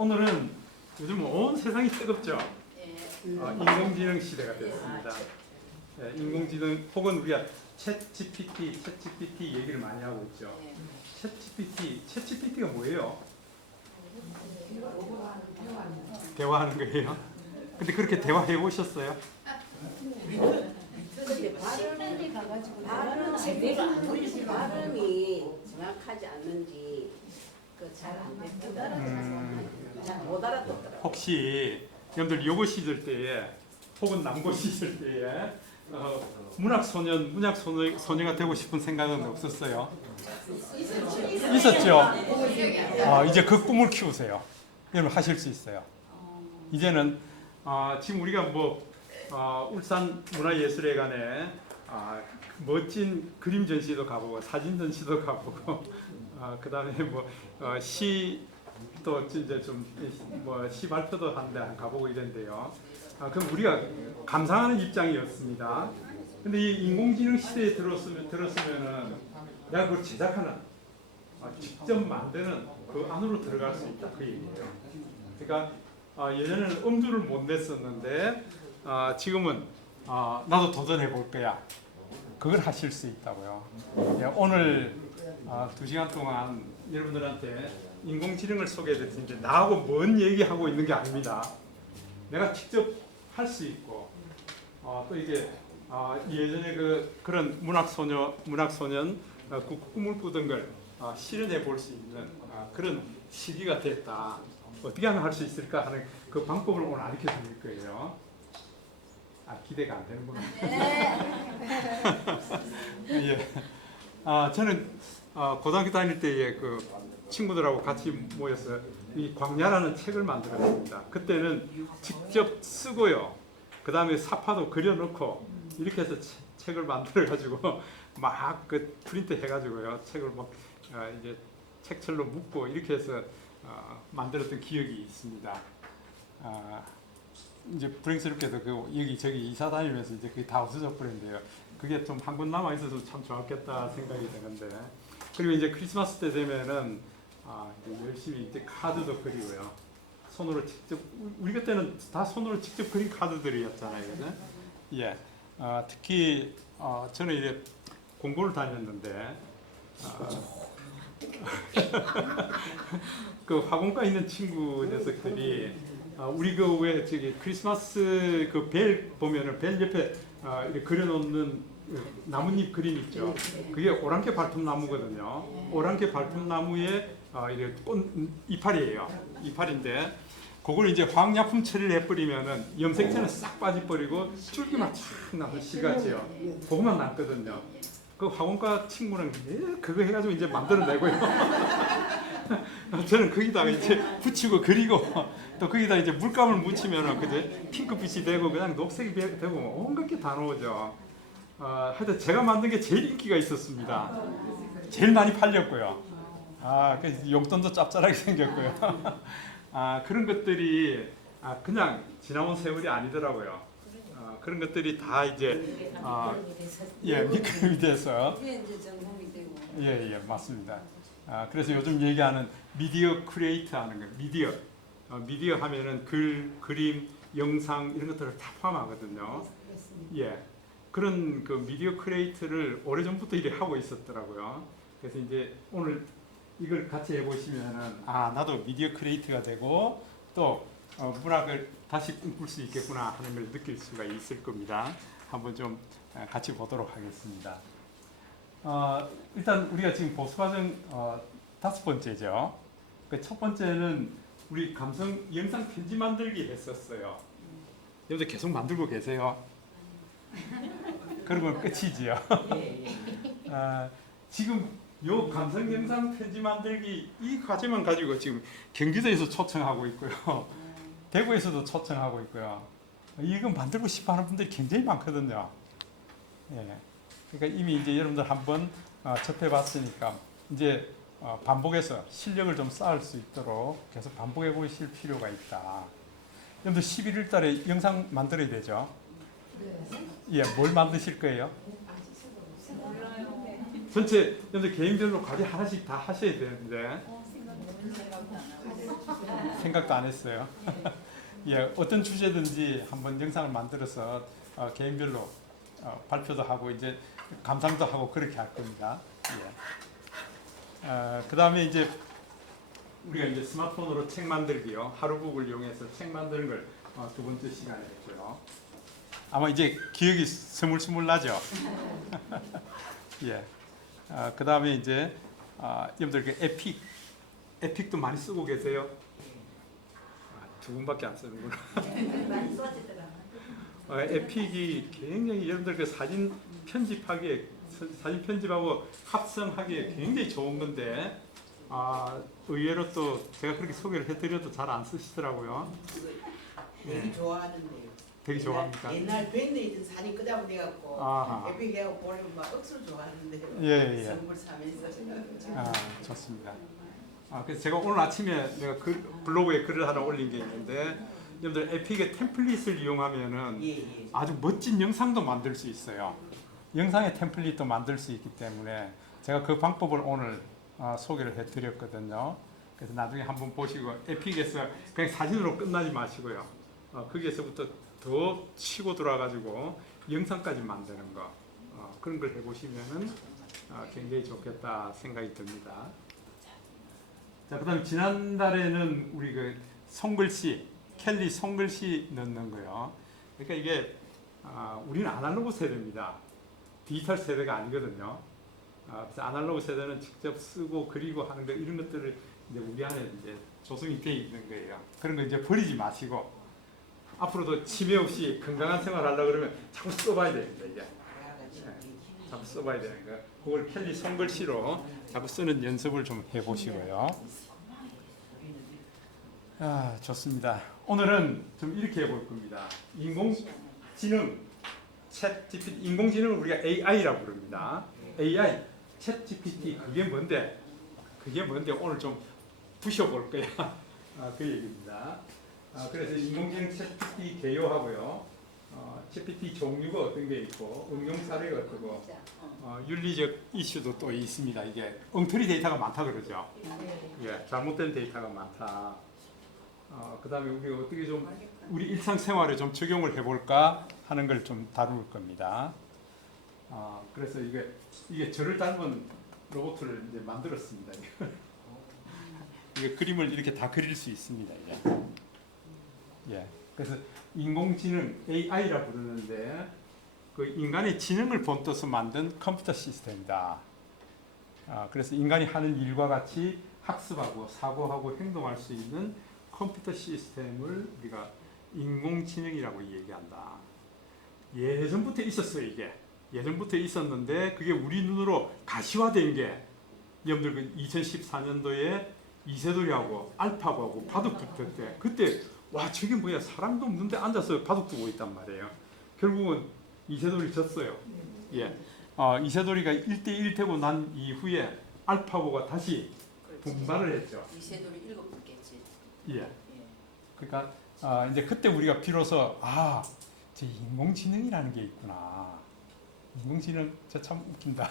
오늘은 요즘 온 세상이 뜨겁죠. 인공지능 시대가 됐습니다. 인공지능 혹은 우리가 챗GPT 얘기를 많이 하고 있죠. 챗GPT가 뭐예요? 대화하는 거예요. 근데 그렇게 대화해 보셨어요? 발음이 정확하지 않는지 잘안 됐더라고요. 잘 못 알아듣더라고요. 혹시 여러분들 여고 시절 때에 혹은 남고 시절 때에 문학소녀가 되고 싶은 생각은 없었어요? 있었죠? 이제 그 꿈을 키우세요. 여러분 하실 수 있어요. 이제는 지금 우리가 울산 문화예술회관에 멋진 그림 전시도 가보고 사진 전시도 가보고 그 다음에 시도 이제 시 발표도 한데 가보고 이랬는데요. 그럼 우리가 감상하는 입장이었습니다. 근데 이 인공지능 시대에 들었으면은 내가 그걸 제작하는 직접 만드는 그 안으로 들어갈 수 있다 그 얘기예요. 그러니까 예전에는 엄두를 못 냈었는데 지금은 나도 도전해 볼 거야. 그걸 하실 수 있다고요. 오늘 2시간 동안 여러분들한테 인공지능을 소개해 드리는데 나하고 뭔 얘기하고 있는 게 아닙니다. 내가 직접 할 수 있고 또 이게 예전에 그런 문학소년 꿈을 꾸던 걸 실현해 볼 수 있는 그런 시기가 됐다. 어떻게 하면 할 수 있을까 하는 그 방법을 오늘 알려 드릴 거예요. 기대가 안 되는구나. 예. 저는 고등학교 다닐 때에 그 친구들하고 같이 모여서 이 광야라는 책을 만들었습니다. 그때는 직접 쓰고요. 그 다음에 사파도 그려놓고 이렇게 해서 책을 만들어가지고 막 그 프린트 해가지고요. 책을 이제 책철로 묶고 이렇게 해서 만들었던 기억이 있습니다. 이제 불행스럽게도 여기저기 이사 다니면서 이제 그게 다 없어져 버렸는데요. 그게 좀 한 권 남아 있어서 참 좋았겠다 생각이 드는데, 그리고 이제 크리스마스 때 되면은 이제 열심히 이제 카드도 그리고요. 손으로 직접 우리 그때는 다 손으로 직접 그린 카드들이었잖아요, 그죠? 예. 특히 저는 이제 공부를 다녔는데 그 학원가 있는 친구 녀석들이 우리 왜 저기 크리스마스 그 벨 보면은 벨 옆에 이렇게 그려놓는 나뭇잎 그림 있죠. 그게 오랑캐 발톱나무거든요. 오랑캐 발톱나무에 이렇게 꽃 이파리예요. 이파리인데 그걸 이제 화학약품 처리를 해버리면은 염색체는 싹 빠져버리고 줄기만 쫙 나서 시가지요. 그것만 남거든요. 그 학원가 친구는 그거 해가지고 이제 만들어내고요. 저는 거기다가 이제 붙이고 그리고 또 거기다 이제 물감을 묻히면은 그제 핑크빛이 되고 그냥 녹색이 되고 온갖 게 다 나오죠. 하여튼 제가 만든 게 제일 인기가 있었습니다. 제일 많이 팔렸고요. 그래서 용돈도 짭짤하게 생겼고요. 그런 것들이 그냥 지나온 세월이 아니더라고요. 그런 것들이 다 이제 미끄럼이 돼서 예 맞습니다. 그래서 요즘 얘기하는 미디어 크리에이터 하는 거예요. 미디어 하면은 글, 그림, 영상 이런 것들을 다 포함하거든요. 예. 그런 그 미디어 크리에이터를 오래전부터 이렇게 하고 있었더라고요. 그래서 이제 오늘 이걸 같이 해보시면은 나도 미디어 크리에이터가 되고 또 문학을 다시 꿈꿀 수 있겠구나 하는 걸 느낄 수가 있을 겁니다. 한번 좀 같이 보도록 하겠습니다. 일단 우리가 지금 보수과정 5번째죠. 그 첫 번째는 우리 감성 영상 편지 만들기 했었어요. 여러분들 계속 만들고 계세요? 그러면 끝이지요. 지금 요 감성 영상 편지 만들기 이 과제만 가지고 지금 경기도에서 초청하고 있고요. 대구에서도 초청하고 있고요. 이거 만들고 싶어 하는 분들이 굉장히 많거든요. 예. 그러니까 이미 이제 여러분들 한번 접해봤으니까 이제 반복해서 실력을 좀 쌓을 수 있도록 계속 반복해 보실 필요가 있다. 여러분들 11월 달에 영상 만들어야 되죠? 예, 뭘 만드실 거예요? 전체 여러분들 개인별로 과제 하나씩 다 하셔야 되는데 생각도 안 했어요. 예, 어떤 주제든지 한번 영상을 만들어서 개인별로 발표도 하고 이제 감상도 하고 그렇게 할 겁니다. 예. 그 다음에 이제 우리가 이제 스마트폰으로 책 만들기요. 하루북을 이용해서 책 만드는 걸 두 번째 시간에 했고요. 아마 이제 기억이 스물스물 나죠. 예. 그 다음에 이제 여러분들 그 에픽도 많이 쓰고 계세요? 두 분밖에 안 쓰는구나. 많이 써지더라. 에픽이 굉장히 여러분들 그 사진 편집하기에 사진 편집하고 합성하기에 굉장히 좋은 건데 의외로 또 제가 그렇게 소개를 해드려도 잘 안 쓰시더라고요. 되게 좋아하는데요. 되게 좋아합니까? 옛날 밴드에 있던 사진 끄다보 돼갖고 아하. 에픽하고 보내면 막 억수로 좋아하는데요. 예. 선물 사면서 좋습니다. 그래서 제가 오늘 아침에 내가 블로그에 글을 하나 올린 게 있는데 여러분들 에픽의 템플릿을 이용하면은 예. 아주 멋진 영상도 만들 수 있어요. 영상의 템플릿도 만들 수 있기 때문에 제가 그 방법을 오늘 소개를 해드렸거든요. 그래서 나중에 한번 보시고 에픽에서 그냥 사진으로 끝나지 마시고요. 거기에서부터 더 치고 들어와가지고 영상까지 만드는 거 그런 걸 해보시면은 굉장히 좋겠다 생각이 듭니다. 자, 그다음 지난달에는 우리 그 손글씨 켈리 손글씨 넣는 거요. 그러니까 이게 우리는 아날로그 세대입니다. 디지털 세대가 아니거든요. 그래서 아날로그 세대는 직접 쓰고 그리고 하는 거 이런 것들을 이제 우리 안에 이제 조성이 돼 있는 거예요. 그런 거 이제 버리지 마시고 앞으로도 치매 없이 건강한 생활 하려고 그러면 자꾸 써봐야 됩니다. 이게 자꾸 써봐야 되는 거. 그걸 켈리 손글씨로 자꾸 쓰는 연습을 좀 해보시고요. 좋습니다. 오늘은 좀 이렇게 해볼 겁니다. 인공지능, 챗 GPT, 인공지능을 우리가 AI라고 부릅니다. AI, 챗 GPT 그게 뭔데 오늘 좀 부셔볼 거야. 그 얘기입니다. 그래서 인공지능 챗 GPT 개요하고요. 챗 GPT 종류가 어떤 게 있고 응용 사례가 어떻고 윤리적 이슈도 또 있습니다. 이게 엉터리 데이터가 많다 그러죠. 예, 잘못된 데이터가 많다. 그 다음에 우리가 어떻게 좀 우리 일상생활에 좀 적용을 해볼까 하는 걸 좀 다룰 겁니다. 그래서 이게 저를 닮은 로봇을 이제 만들었습니다. 이게 그림을 이렇게 다 그릴 수 있습니다. 이게. 예. 그래서 인공지능 AI라 부르는데 그 인간의 지능을 본떠서 만든 컴퓨터 시스템이다. 그래서 인간이 하는 일과 같이 학습하고 사고하고 행동할 수 있는 컴퓨터 시스템을 우리가 인공지능이라고 얘기한다. 예전부터 있었어요. 이게 예전부터 있었는데 그게 우리 눈으로 가시화된 게 여러분들 그 2014년도에 이세돌이하고 알파고하고 바둑 붙을 때 그때 와 저게 뭐야 사람도 없는데 앉아서 바둑 두고 있단 말이에요. 결국은 이세돌이 졌어요. 예, 이세돌이가 1대1 되고 난 이후에 알파고가 다시 분발을 했죠. 이세돌이 7분겠지. 예. 그러니까 이제 그때 우리가 비로소 저 인공지능이라는 게 있구나. 인공지능 참 웃긴다.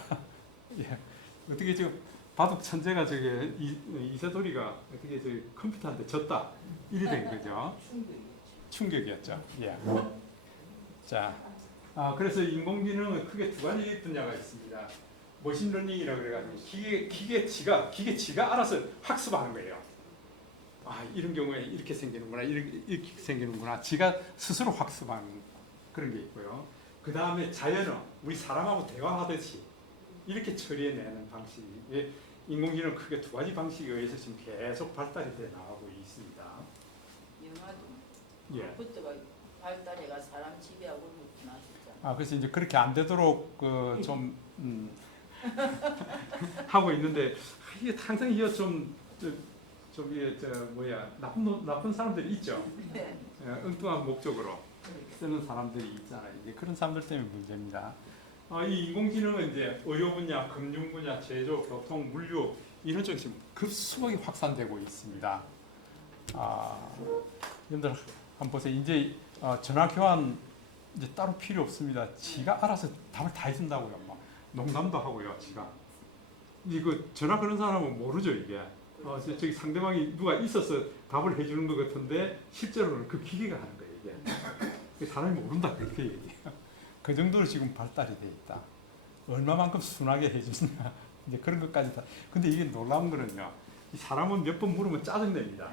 예. 어떻게 지금 바둑 천재가 저게 이세돌이가 어떻게 저 컴퓨터한테 졌다 이리 된 거죠. 충격이었죠. 예. 자, 그래서 인공지능은 크게 두 가지 분야가 있습니다. 머신러닝이라고 그래가지고 기계 지가 알아서 학습하는 거예요. 이런 경우에 이렇게 생기는구나, 이렇게 생기는구나. 지가 스스로 학습하는 그런 게 있고요. 그 다음에 자연어, 우리 사람하고 대화하듯이 이렇게 처리해내는 방식. 인공지능은 크게 두 가지 방식에 의해서 지금 계속 발달이 돼 나가고 있습니다. 영화도 예. 컴퓨터가 발달해가 사람 지배하고 그렇구나 진짜. 그래서 이제 그렇게 안 되도록 좀 하고 있는데 이게 항상 이게 좀 이게 나쁜 사람들이 있죠. 네. 엉뚱한 목적으로 쓰는 사람들이 있잖아요. 이게 그런 사람들 때문에 문제입니다. 이 인공지능은 이제 의료 분야, 금융 분야, 제조, 교통, 물류 이런 쪽에 지금 급속하게 확산되고 있습니다. 여러분들 한번 보세요. 이제 전화 교환 이제 따로 필요 없습니다. 지가 알아서 답을 다 해준다고요. 막 농담도 하고요. 지가 이거 전화 그런 사람은 모르죠 이게. 저기 상대방이 누가 있어서 답을 해주는 것 같은데 실제로는 그 기계가 하는 거예요 이게. 사람이 모른다 그렇게 얘기해요. 그 정도로 지금 발달이 돼 있다. 얼마만큼 순하게 해주느냐 이제 그런 것까지 다. 근데 이게 놀라운 거는요. 이 사람은 몇 번 물으면 짜증냅니다.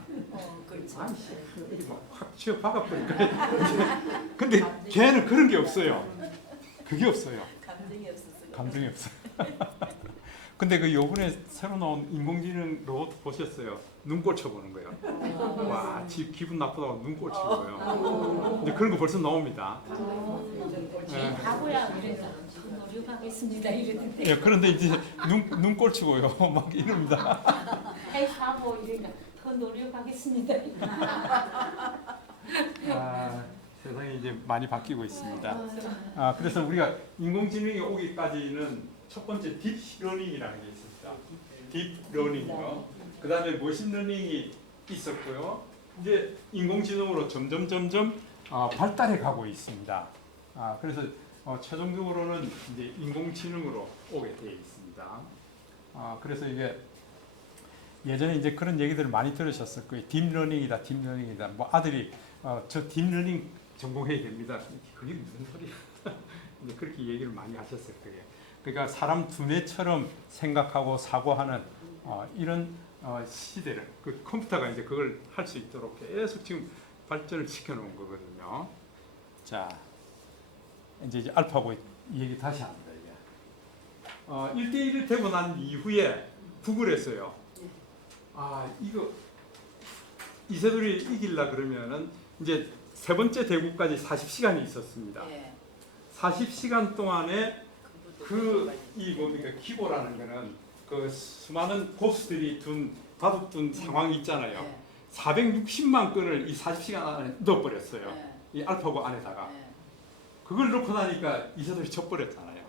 그렇지. 아니, 이렇게 막확 치어 박아버리니까. 근데 걔는 그런 게 없어요. 그게 없어요. 감정이 없었어. 감정이 없어요. 근데 그 요번에 새로 나온 인공지능 로봇 보셨어요? 눈꼴 쳐보는 거예요. 와, 기분 나쁘다고 눈꼴 치는 거예요. 근데 그런 거 벌써 나옵니다. 예. 바보야 그래서 더 노력하겠습니다 이러던데. 예, 그런데 이제 눈꼴 치고요. 막 이럽니다. 에이 바보 이러니까 더 노력하겠습니다. 아, 세상이 이제 많이 바뀌고 있습니다. 그래서 우리가 인공지능이 오기까지는 첫 번째 딥러닝이라는 게 있습니다. 딥러닝이요. 그 다음에 머신러닝이 있었고요. 이제 인공지능으로 점점 발달해 가고 있습니다. 그래서 최종적으로는 이제 인공지능으로 오게 되어 있습니다. 그래서 이게 예전에 이제 그런 얘기들을 많이 들으셨을 거예요. 딥러닝이다. 뭐 아들이 저 딥러닝 전공해야 됩니다. 그게 무슨 소리야? 이제 그렇게 얘기를 많이 하셨을 거예요. 그러니까 사람 두뇌처럼 생각하고 사고하는 이런 시대를 그 컴퓨터가 이제 그걸 할 수 있도록 계속 지금 발전을 시켜놓은 거거든요. 자, 이제 알파고 얘기 다시 합니다. 이게 1대1을 되고 난 이후에 구글에서요. 이거 이세돌이 이길라 그러면은 이제 세 번째 대구까지 40시간이 있었습니다. 예. 40시간 동안에 이 뭡니까 기고라는 거는 그 수많은 고수들이 바둑 둔 상황이 있잖아요. 예. 460만 건을 이 40시간 안에 넣어버렸어요. 예. 이 알파고 안에다가 예. 그걸 넣고 나니까 이세돌이 져버렸잖아요.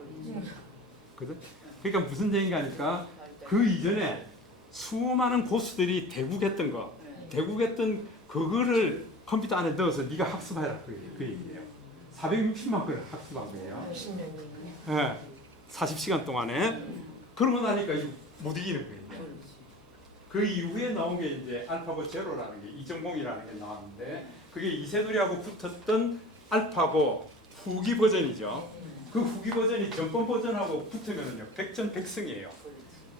그죠? 그러니까 무슨 얘기인가 하니까 그 이전에 수많은 고수들이 대국했던 거, 대국했던 그거를 컴퓨터 안에 넣어서 네가 학습해라 그 얘기예요. 460만 건을 학습한 거예요. 예, 40시간 동안에. 그러고 나니까 이제 못 이기는 거예요. 그 이후에 나온 게 이제 알파고 제로라는 게 2.0이라는 게 나왔는데 그게 이세돌이하고 붙었던 알파고 후기 버전이죠. 그 후기 버전이 전번 버전하고 붙으면요 100전 100승이에요.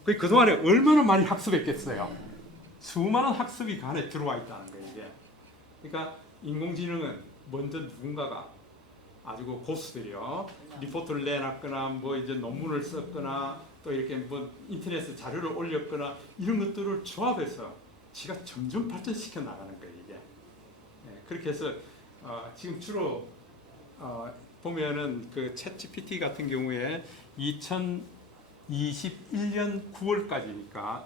그동안에 얼마나 많이 학습했겠어요. 수많은 학습이 그 안에 들어와 있다는 거예요. 이게. 그러니까 인공지능은 먼저 누군가가 아주 그 고수들이요 리포트를 내놨거나 뭐 이제 논문을 썼거나 또 이렇게 뭐 인터넷에 자료를 올렸거나 이런 것들을 조합해서 지가 점점 발전시켜 나가는 거예요. 이게. 그렇게 해서 지금 주로 보면은 그 챗GPT 같은 경우에 2021년 9월까지니까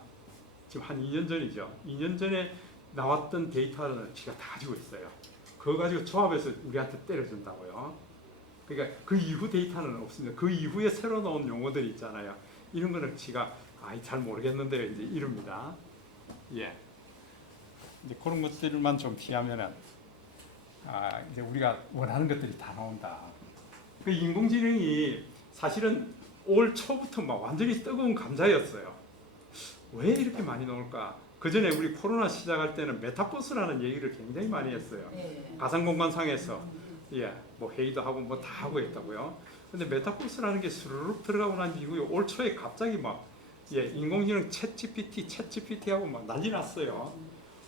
지금 한 2년 전이죠. 2년 전에 나왔던 데이터를 지가 다 가지고 있어요. 그거 가지고 조합해서 우리한테 때려준다고요. 그러니까 그 이후 데이터는 없습니다. 그 이후에 새로 나온 용어들이 있잖아요. 이런 거는 지가 잘 모르겠는데 이제 이럽니다. 예. 이제 그런 것들만 좀 피하면은 이제 우리가 원하는 것들이 다 나온다. 그 인공지능이 사실은 올 초부터 막 완전히 뜨거운 감자였어요. 왜 이렇게 많이 나올까? 그 전에 우리 코로나 시작할 때는 메타버스라는 얘기를 굉장히 많이 했어요. 가상공간상에서 뭐 회의도 하고 뭐 다 하고 했다고요. 근데 메타버스라는 게 스르륵 들어가고 난 이후에 올 초에 갑자기 막 인공지능 챗GPT 하고 막 난리 났어요.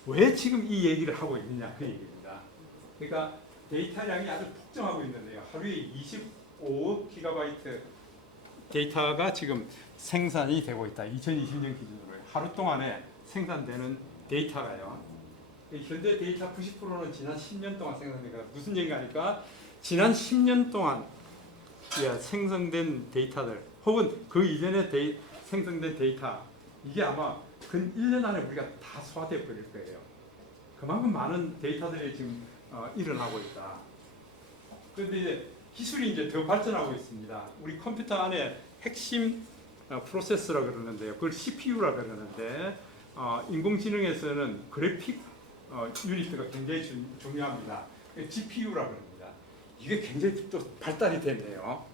왜 지금 이 얘기를 하고 있느냐 그 얘기입니다. 그러니까 데이터량이 아주 폭증하고 있는데요. 하루에 25억 기가바이트 데이터가 지금 생산이 되고 있다. 2020년 기준으로 하루 동안에 생산되는 데이터가요. 현재 데이터 90%는 지난 10년 동안 생산되니까 무슨 얘기하니까 지난 10년 동안 생성된 데이터들 혹은 그 이전에 생성된 데이터 이게 아마 근 1년 안에 우리가 다 소화돼 버릴 거예요. 그만큼 많은 데이터들이 지금 일어나고 있다. 그런데 이제 기술이 이제 더 발전하고 있습니다. 우리 컴퓨터 안에 핵심 프로세서라 그러는데요. 그걸 CPU라 그러는데 인공지능에서는 그래픽 유닛가 굉장히 중요합니다. GPU라 그럽니다. 이게 굉장히 또 발달이 됐네요.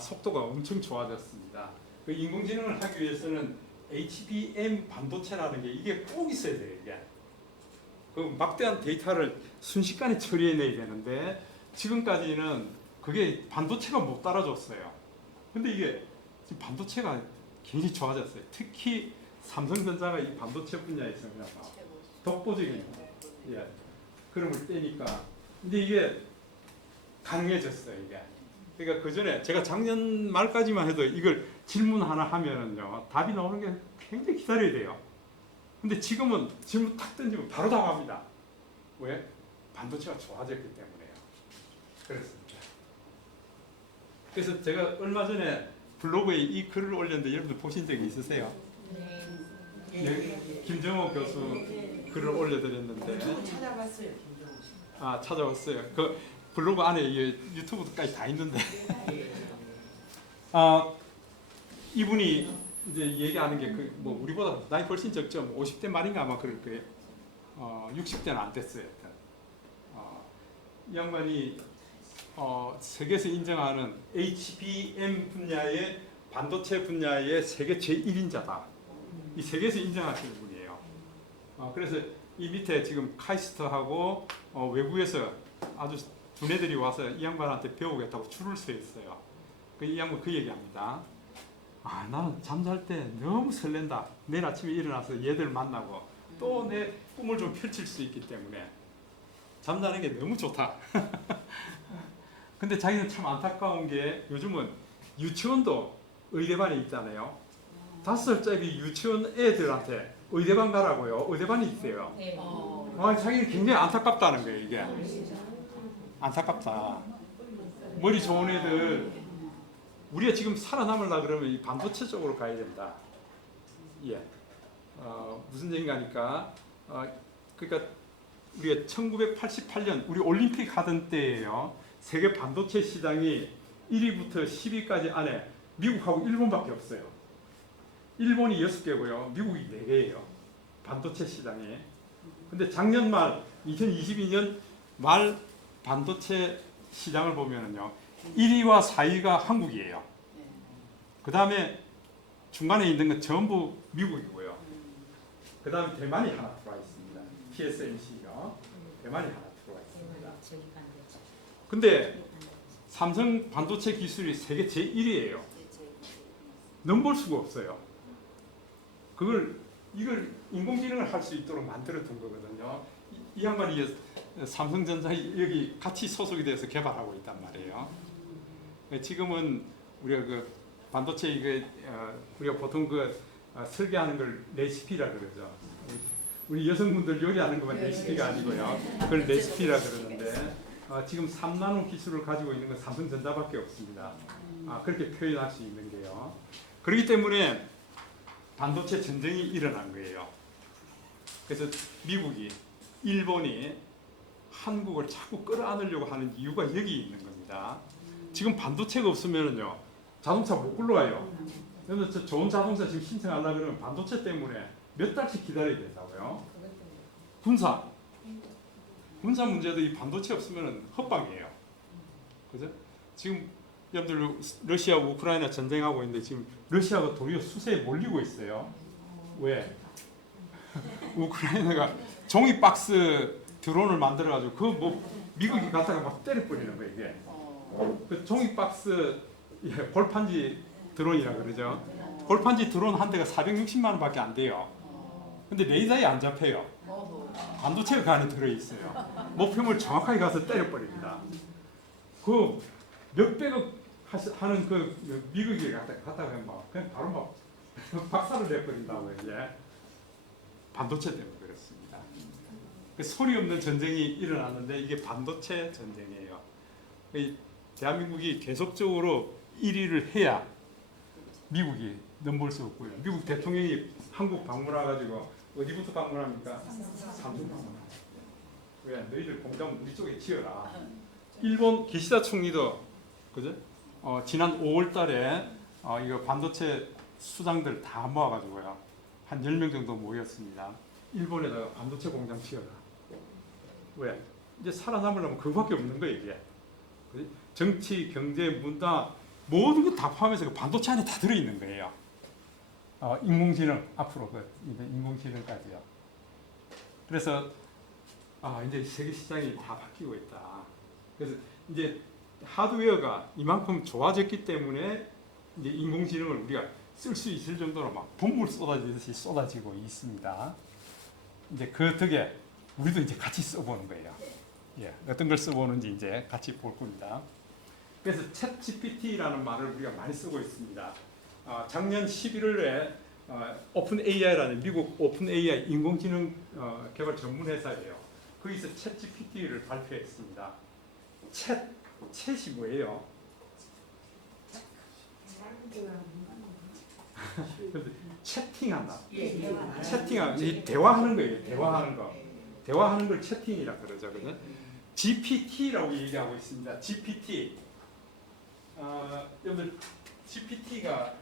속도가 엄청 좋아졌습니다. 그 인공지능을 하기 위해서는 HBM 반도체라는 게 이게 꼭 있어야 돼요. 이게 그 막대한 데이터를 순식간에 처리해내야 되는데 지금까지는 그게 반도체가 못 따라줬어요. 근데 이게 지금 반도체가 굉장히 좋아졌어요. 특히 삼성전자가 이 반도체 분야에서 그냥 독보적인 그림을 떼니까 근데 이게 가능해졌어요. 이게 그러니까 그 전에 제가 작년 말까지만 해도 이걸 질문 하나 하면은요 답이 나오는 게 굉장히 기다려야 돼요. 근데 지금은 질문 탁 던지면 바로 답합니다. 왜? 반도체가 좋아졌기 때문에요. 그렇습니다. 그래서 제가 얼마 전에 블로그에 이 글을 올렸는데 여러분들 보신 적이 있으세요? 네. 김정호 교수 글을 올려드렸는데 유튜브 찾아봤어요, 김정우 씨. 아 찾아왔어요. 그 블로그 안에 이게 유튜브까지 다 있는데 이분이 이제 얘기하는 게 그 뭐 우리보다 나이 훨씬 적죠. 50대 말인가 아마 그럴 거예요. 60대는 안 됐어요. 이 양반이 세계에서 인정하는 HBM 분야의 반도체 분야의 세계 제1인자다. 이 세계에서 인정하시는 분이에요. 그래서 이 밑에 지금 카이스트하고 외국에서 아주 두뇌들이 와서 이 양반한테 배우겠다고 줄을 서 있어요. 이 양반 그 얘기합니다. 나는 잠잘 때 너무 설렌다. 내일 아침에 일어나서 얘들 만나고 또 내 꿈을 좀 펼칠 수 있기 때문에 잠자는 게 너무 좋다. 근데 자기는 참 안타까운 게 요즘은 유치원도 의대반이 있잖아요. 5살짜리 유치원 애들한테 의대반 가라고요. 의대반이 있어요. 네. 자기는 굉장히 안타깝다는 거예요. 이게 안타깝다. 머리 좋은 애들 우리가 지금 살아남으려 그러면 이 반도체 쪽으로 가야 된다. 예. 무슨 얘기가니까 그러니까 우리가 1988년 우리 올림픽 하던 때예요. 세계 반도체 시장이 1위부터 10위까지 안에 미국하고 일본밖에 없어요. 일본이 6개고요. 미국이 4개예요. 반도체 시장에. 근데 작년 말 2022년 말 반도체 시장을 보면은요. 1위와 4위가 한국이에요. 그 다음에 중간에 있는 건 전부 미국이고요. 그 다음에 대만이 하나 들어와 있습니다. TSMC요. 대만이 하나 들어와 있습니다. 근데 삼성 반도체 기술이 세계 제1위예요. 넘볼 수가 없어요. 이걸 인공지능을 할 수 있도록 만들어 둔 거거든요. 이 양반이 삼성전자 여기 같이 소속이 돼서 개발하고 있단 말이에요. 지금은 우리가 그 반도체 우리가 보통 설계하는 걸 레시피라 그러죠. 우리 여성분들 요리하는 것만 레시피가 아니고요. 그걸 레시피라 그러는데 지금 3나노 기술을 가지고 있는 건 삼성전자밖에 없습니다. 그렇게 표현할 수 있는 게요. 그렇기 때문에 반도체 전쟁이 일어난 거예요. 그래서 미국이, 일본이 한국을 자꾸 끌어안으려고 하는 이유가 여기 있는 겁니다. 지금 반도체가 없으면요 자동차 못 굴러가요. 그래서 저 좋은 자동차 지금 신청하려고 그러면 반도체 때문에 몇 달씩 기다려야 된다고요. 군사 문제도 이 반도체 없으면 헛방이에요. 그죠? 지금 여러분들 러시아 우크라이나 전쟁하고 있는데 지금 러시아가 도리어 수세에 몰리고 있어요. 왜? 우크라이나가 종이 박스 드론을 만들어가지고 그 뭐 미국이 갖다가 막 때려버리는 거예요. 이게 그 종이 박스 골판지 드론이라 그러죠. 골판지 드론 한 대가 460만 원밖에 안 돼요. 근데 레이더에 안 잡혀요. 반도체가 그 안에 들어 있어요. 목표물 정확하게 가서 때려버립니다. 그 몇백억 하는 그 미국이 갖다가 막 그냥 바로 막 박살을 내버린다고 이제 반도체 때문에 그렇습니다. 소리 없는 전쟁이 일어났는데 이게 반도체 전쟁이에요. 대한민국이 계속적으로 1위를 해야 미국이 넘볼 수 없고요. 미국 대통령이 한국 방문해가지고 어디부터 방문합니까? 삼성 방문합니다. 왜? 너희들 공장 우리 쪽에 지어라. 일본 기시다 총리도 그죠? 지난 5월달에 이거 반도체 수장들 다 모아가지고요 한 10명 정도 모였습니다. 일본에다가 반도체 공장 지어라. 왜? 이제 살아남으려면 그거밖에 없는 거예요 이게. 그치? 정치, 경제, 문화 모든 거 다 포함해서 그 반도체 안에 다 들어있는 거예요. 인공지능 앞으로 인공지능까지요. 그래서 이제 세계 시장이 다 바뀌고 있다. 그래서 이제 하드웨어가 이만큼 좋아졌기 때문에 이제 인공지능을 우리가 쓸 수 있을 정도로 막 분물 쏟아지듯이 쏟아지고 있습니다. 이제 그 덕에 우리도 이제 같이 써보는 거예요. 예, 어떤 걸 써보는지 이제 같이 볼 겁니다. 그래서 챗 GPT라는 말을 우리가 많이 쓰고 있습니다. 작년 11월에 오픈 AI라는 미국 오픈 AI 인공지능 개발 전문 회사예요. 거기서 챗 GPT를 발표했습니다. 챗이 뭐예요? 채팅한다. 채팅하는 대화하는 거예요. 대화하는 거. 대화하는 걸 채팅이라 그러죠. 그죠? GPT라고 얘기하고 있습니다. GPT. 여러분 GPT가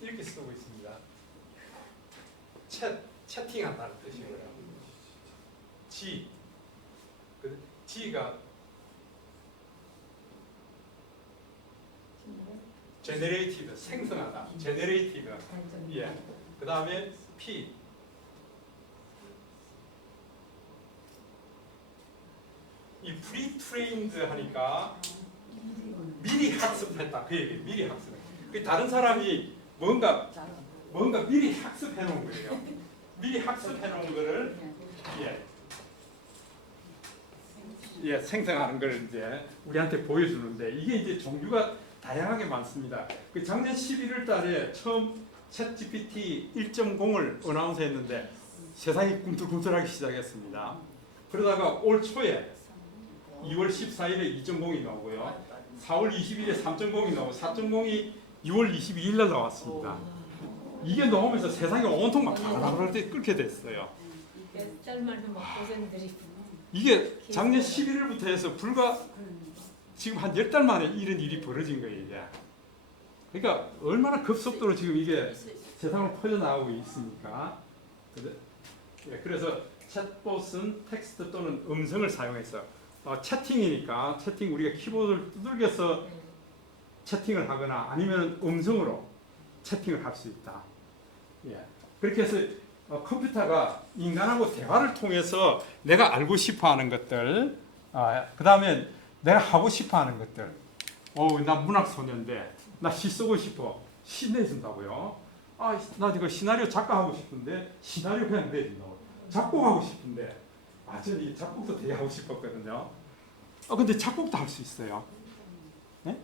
이렇게 쓰고 있습니다. 채팅한다는 뜻이고요. G가 generated 생성하다. generated. 예. 그 다음에 P. 이 pre-trained 하니까 미리 학습했다. 그 얘기. 미리 학습. 그 다른 사람이 뭔가 미리 학습해 놓은 거예요. 미리 학습해 놓은 거를 생성하는 걸 이제 우리한테 보여주는데 이게 이제 종류가 다양하게 많습니다. 그 작년 11월 달에 처음 챗 GPT 1.0을 어나운스했는데 세상이 꿈틀꿈틀하기 시작했습니다. 그러다가 올 초에 2월 14일에 2.0이 나오고요. 4월 20일에 3.0이 나오고 4.0이 6월 22일 날 나왔습니다. 이게 나오면서 세상이 온통 막 바라바라 끓게 됐어요. 몇 달 만에 막 고생들이. 이게 작년 11일부터 해서 불과 지금 한 10달 만에 이런 일이 벌어진 거예요. 이게. 그러니까 얼마나 급속도로 지금 이게 세상으로 퍼져나가고 있습니까? 그래서 챗봇은 텍스트 또는 음성을 사용해서 채팅이니까 채팅 우리가 키보드를 두들겨서 채팅을 하거나 아니면 음성으로 채팅을 할 수 있다. 그렇게 해서 컴퓨터가 인간하고 대화를 통해서 내가 알고 싶어하는 것들, 그 다음에 내가 하고 싶어하는 것들. 나 문학 소년인데 나 시 쓰고 싶어. 시 내준다고요. 나 이거 시나리오 작가하고 싶은데 시나리오 그냥 내준다고. 작곡하고 싶은데 저는 이 작곡도 되게 하고 싶었거든요. 근데 작곡도 할 수 있어요. 네?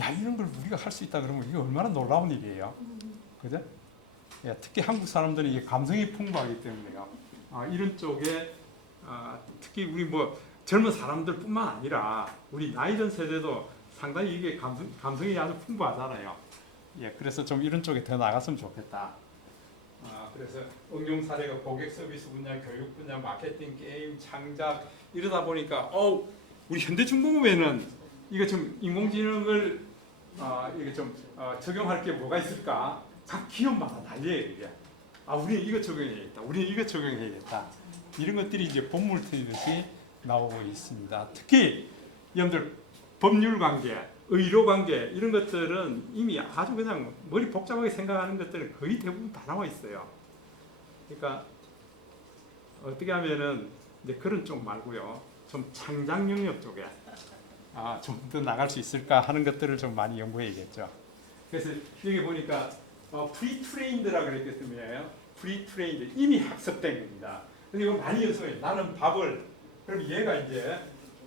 야, 이런 걸 우리가 할 수 있다 그러면 이게 얼마나 놀라운 일이에요. 그죠? 특히 한국 사람들은 이게 감성이 풍부하기 때문에요. 이런 쪽에 특히 우리 젊은 사람들뿐만 아니라 우리 나이 든 세대도 상당히 이게 감성이 아주 풍부하잖아요. 그래서 좀 이런 쪽에 더 나갔으면 좋겠다. 그래서 응용 사례가 고객 서비스 분야, 교육 분야, 마케팅, 게임, 창작 이러다 보니까 우리 현대중공업에는 이거 좀 인공지능을 이게 좀 적용할 게 뭐가 있을까? 각 기업마다 난리예요 이게. 우리는 이거 적용해야겠다. 우리는 이거 적용해야겠다. 이런 것들이 이제 본물 트이듯이 나오고 있습니다. 특히 여러분들 법률 관계, 의료 관계 이런 것들은 이미 아주 그냥 머리 복잡하게 생각하는 것들은 거의 대부분 다 나와 있어요. 그러니까 어떻게 하면은 이제 그런 쪽 말고요, 좀 창작 영역 쪽에 좀 더 나갈 수 있을까 하는 것들을 좀 많이 연구해야겠죠. 그래서 여기 보니까 pre-trained라고 그랬기 때문에 pre-trained 이미 학습된 겁니다. 근데 이거 많이 연습해요. 나는 밥을 그럼 얘가 이제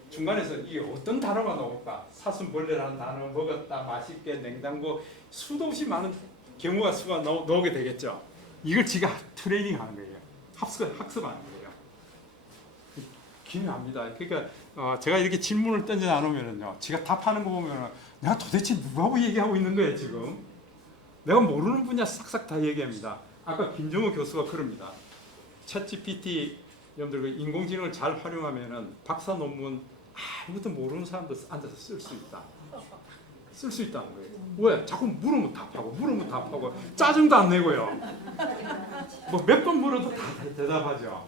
중간에서 이게 어떤 단어가 나올까? 사슴벌레라는 단어 먹었다, 맛있게, 냉장고 수도 없이 많은 경우가 수가 나오게 되겠죠. 이걸 지가 트레이닝하는 거예요. 학습하는 거예요. 기묘합니다. 그러니까 제가 이렇게 질문을 던져 나누면은요, 지가 답하는 거 보면은 내가 도대체 누구하고 얘기하고 있는 거예요 지금? 내가 모르는 분야 싹싹 다 얘기합니다. 아까 김정호 교수가 그럽니다. 챗GPT 여러분들 인공지능을 잘 활용하면은 박사 논문 아무것도 모르는 사람도 앉아서 쓸 수 있다. 쓸 수 있다는 거예요. 왜? 자꾸 물으면 답하고 짜증도 안 내고요. 몇 번 물어도 다 대답하죠.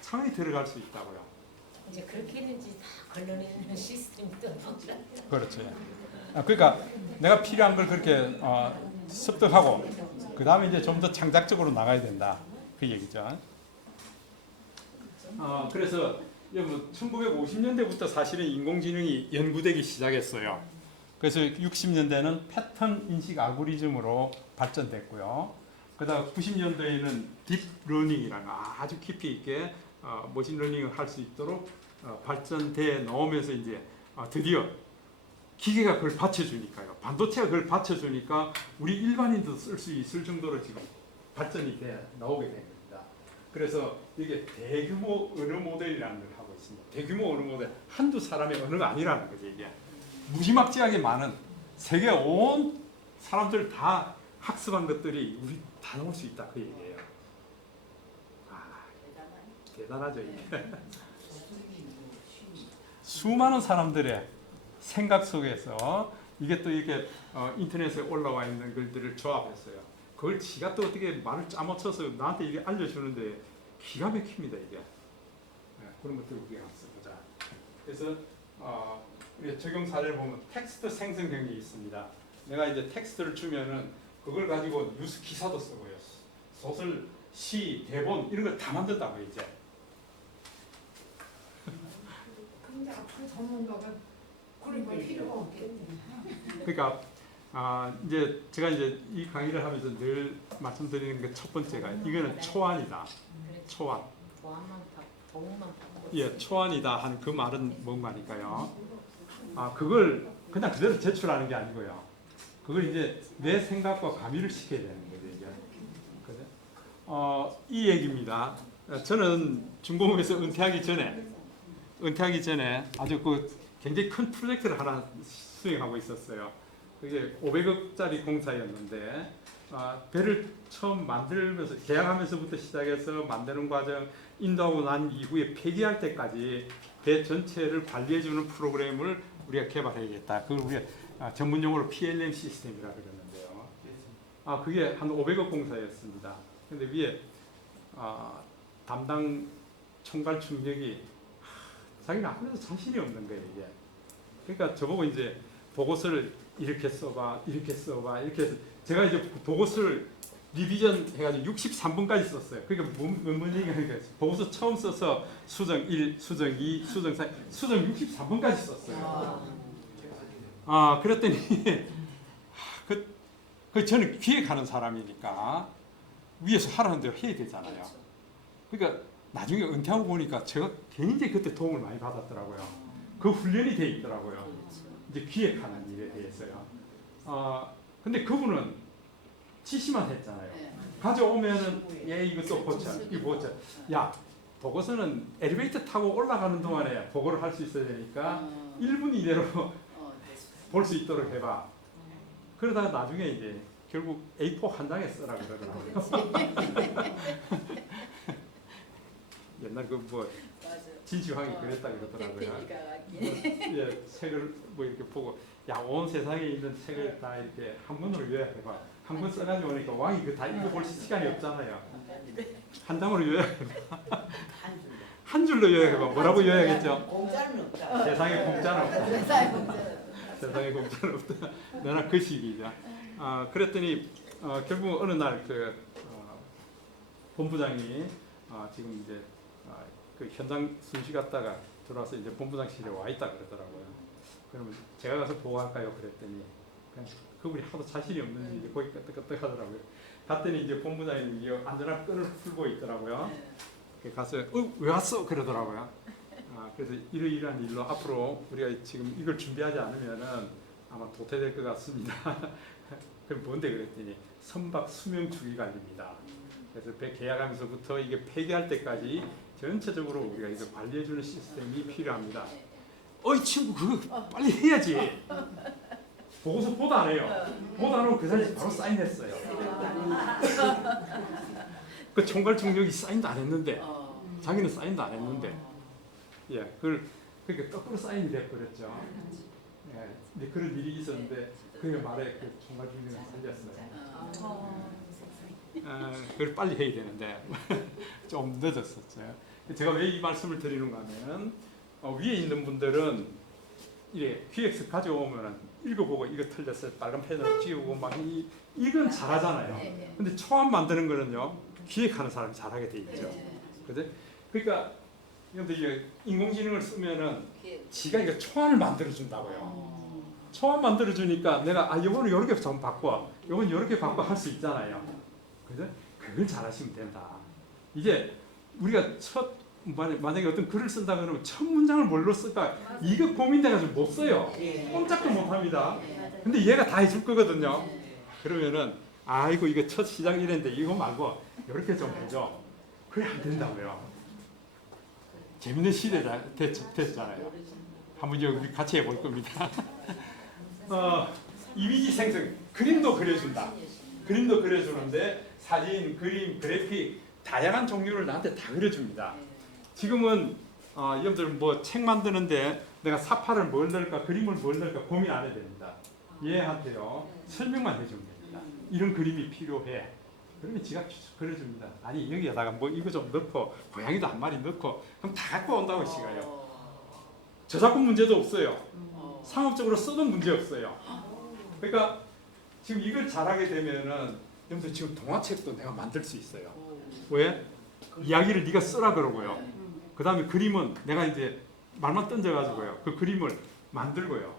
창이 들어갈 수 있다고요. 이제 그렇게 했는지 다 걸러내는 시스템이 또 그렇죠. 그러니까 내가 필요한 걸 그렇게 습득하고 그 다음에 이제 좀 더 창작적으로 나가야 된다 그 얘기죠. 그래서 1950년대부터 사실은 인공지능이 연구되기 시작했어요. 그래서 60년대는 패턴 인식 알고리즘으로 발전됐고요. 그다음 90년대에는 딥러닝이라는 아주 깊이 있게 머신러닝을 할 수 있도록 발전돼 나오면서 이제 드디어 기계가 그걸 받쳐주니까요. 반도체가 그걸 받쳐주니까 우리 일반인도 쓸 수 있을 정도로 지금 발전이 돼 나오게 된 겁니다. 그래서 이게 대규모 언어 모델이라는 걸 하고 있습니다. 대규모 언어 모델 한두 사람의 언어가 아니라는 거죠. 이게 무지막지하게 많은 세계 온 사람들 다 학습한 것들이 우리 다 나올 수 있다 그 얘기예요. 대단하죠 이게. 수많은 사람들의 생각 속에서 이게 또 이렇게 인터넷에 올라와 있는 글들을 조합했어요. 그걸 지가 또 어떻게 말을 짜맞춰서 나한테 이게 알려주는데 기가 막힙니다 이게. 그런 것들 우리가 한번 써보자. 그래서 우리가 적용 사례를 보면 텍스트 생성 경력이 있습니다. 내가 이제 텍스트를 주면은 그걸 가지고 뉴스 기사도 쓰고요. 소설, 시, 대본 이런 걸 다 만든다고 이제. 근데 앞으로 전문가가 그런 걸 필요가 없겠네. 그러니까 이제 제가 이제 이 강의를 하면서 늘 말씀드리는 게 첫 번째가 이거는 초안이다. 초안. 예, 초안이다 하는 그 말은 뭔가니까요. 그걸 그냥 그대로 제출하는 게 아니고요. 그걸 이제 내 생각과 가미를 시켜야 되는 거죠 이게. 그죠? 이 얘기입니다. 저는 중공업에서 은퇴하기 전에 아주 그 굉장히 큰 프로젝트를 하나 수행하고 있었어요. 그게 500억짜리 공사였는데 배를 처음 만들면서 계약하면서부터 시작해서 만드는 과정 인도하고 난 이후에 폐기할 때까지 배 전체를 관리해주는 프로그램을 우리가 개발해야겠다. 그걸 우리가 전문 용어로 PLM 시스템이라고 그러는데요. 그게 한 500억 공사였습니다. 근데 위에 담당 총괄 중력이 자기는 아무래도 자신이 없는 거예요 이게. 그러니까 저보고 이제 보고서를 이렇게 써봐, 이렇게 써봐, 이렇게 해서 제가 이제 보고서를 리비전 해가지고 63분까지 썼어요. 그러니까 뭔 얘기가 보고서 처음 써서 수정 1, 수정 2, 수정 3, 수정 63분까지 썼어요. 그랬더니 저는 기획하는 사람이니까 위에서 하라는 대로 해야 되잖아요. 그러니까 나중에 은퇴하고 보니까 제가 굉장히 그때 도움을 많이 받았더라고요. 그 훈련이 돼 있더라고요. 이제 기획하는 일에 대해서요. 근데 그분은 지시만 했잖아요. 가져오면은 이거 또 고쳐, 이거 고쳐. 야, 보고서는 엘리베이터 타고 올라가는 동안에 보고를 할 수 있어야 되니까 1분 이내로 볼 수 있도록 해봐. 그러다가 나중에 이제 결국 A4 한 장에 쓰라 그러더라고요. 옛날 그 뭐 진시황이 그랬다 그러더라고요. 예, 책을 뭐 이렇게 보고 온 세상에 있는 책을 다 이렇게 한문으로 요약해봐. 한문 써가지고 오니까 왕이 그 다 읽어볼 시간이 없잖아요. 한 장으로 요약해봐. 한 줄로 요약해봐. 뭐라고 요약했죠? 공짜는 없다. 세상에 공짜는 없다. 세상에 공짜는 없다. 나는 그 시기죠. 그랬더니 결국 어느 날 그 본부장이 지금 이제 그 현장 순시 갔다가 들어와서 이제 본부장실에 와 있다 그러더라고요. 그러면 제가 가서 보고할까요? 그랬더니 그냥 그분이 하도 자신이 없는지 거기 끄떡끄떡 하더라고요. 갔더니 이제 본부장이 안전한 끈을 풀고 있더라고요. 가서 왜 왔어? 그러더라고요. 그래서 이러이러한 일로 앞으로 우리가 지금 이걸 준비하지 않으면은 아마 도태될 것 같습니다. 그럼 뭔데 그랬더니 선박 수명 주기 관리입니다. 그래서 배 계약하면서부터 이게 폐기할 때까지 전체적으로 우리가 이거 관리해주는 시스템이 필요합니다. 어이 친구 그거 빨리 해야지. 보고서 보도 안 해요. 보도 안 하고 그 사람이 바로 사인했어요. 그 총괄 중력이 사인도 안 했는데 자기는 사인도 안 했는데 그걸 그러니까 거꾸로 사인이 돼버렸죠. 근데 그런 일이 있었는데 그 말에 그 총괄 중력을 살렸어요. 그걸 빨리 해야 되는데 좀 늦었었죠. 제가 왜 이 말씀을 드리는가 하면 위에 있는 분들은 기획서 가져오면 읽어보고 이거 틀렸어요. 빨간 펜으로 지우고 막 이건 잘하잖아요. 네. 근데 초안 만드는 거는요 기획하는 사람이 잘하게 돼 있죠. 그죠? 그러니까 여러분들 인공지능을 쓰면은 지가 이거 초안을 만들어 준다고요. 초안 만들어 주니까 내가 요거는 이렇게 좀 바꿔, 요건 이렇게 바꿔 할 수 있잖아요. 그죠? 그걸 잘하시면 된다. 이제 우리가 만약에 어떤 글을 쓴다 그러면 첫 문장을 뭘로 쓸까 이거 고민돼가지고 못 써요. 꼼짝도 못 합니다. 근데 얘가 다 해줄 거거든요. 그러면은 아이고 이거 첫 시작 이랬는데 이거 말고 이렇게 좀 해줘. 그래 안 된다고요. 재밌는 시대가 됐잖아요. 한번 우리 같이 해볼 겁니다. 이미지 생성, 그림도 그려준다. 그림도 그려주는데 사진, 그림, 그래픽 다양한 종류를 나한테 다 그려줍니다. 지금은 여러분들 뭐 책 만드는데 내가 사파를 뭘 넣을까, 그림을 뭘 넣을까 고민 안 해야 됩니다. 얘한테요 설명만 해주면 됩니다. 이런 그림이 필요해. 그러면 지가 그려줍니다. 아니 여기에다가 뭐 이거 좀 넣고 고양이도 한 마리 넣고 그럼 다 갖고 온다고 시가요. 저작권 문제도 없어요. 상업적으로 써도 문제 없어요. 그러니까 지금 이걸 잘하게 되면은 여러분들 지금 동화책도 내가 만들 수 있어요. 왜? 이야기를 네가 쓰라 그러고요. 그 다음에 그림은 내가 이제 말만 던져가지고요. 그 그림을 만들고요.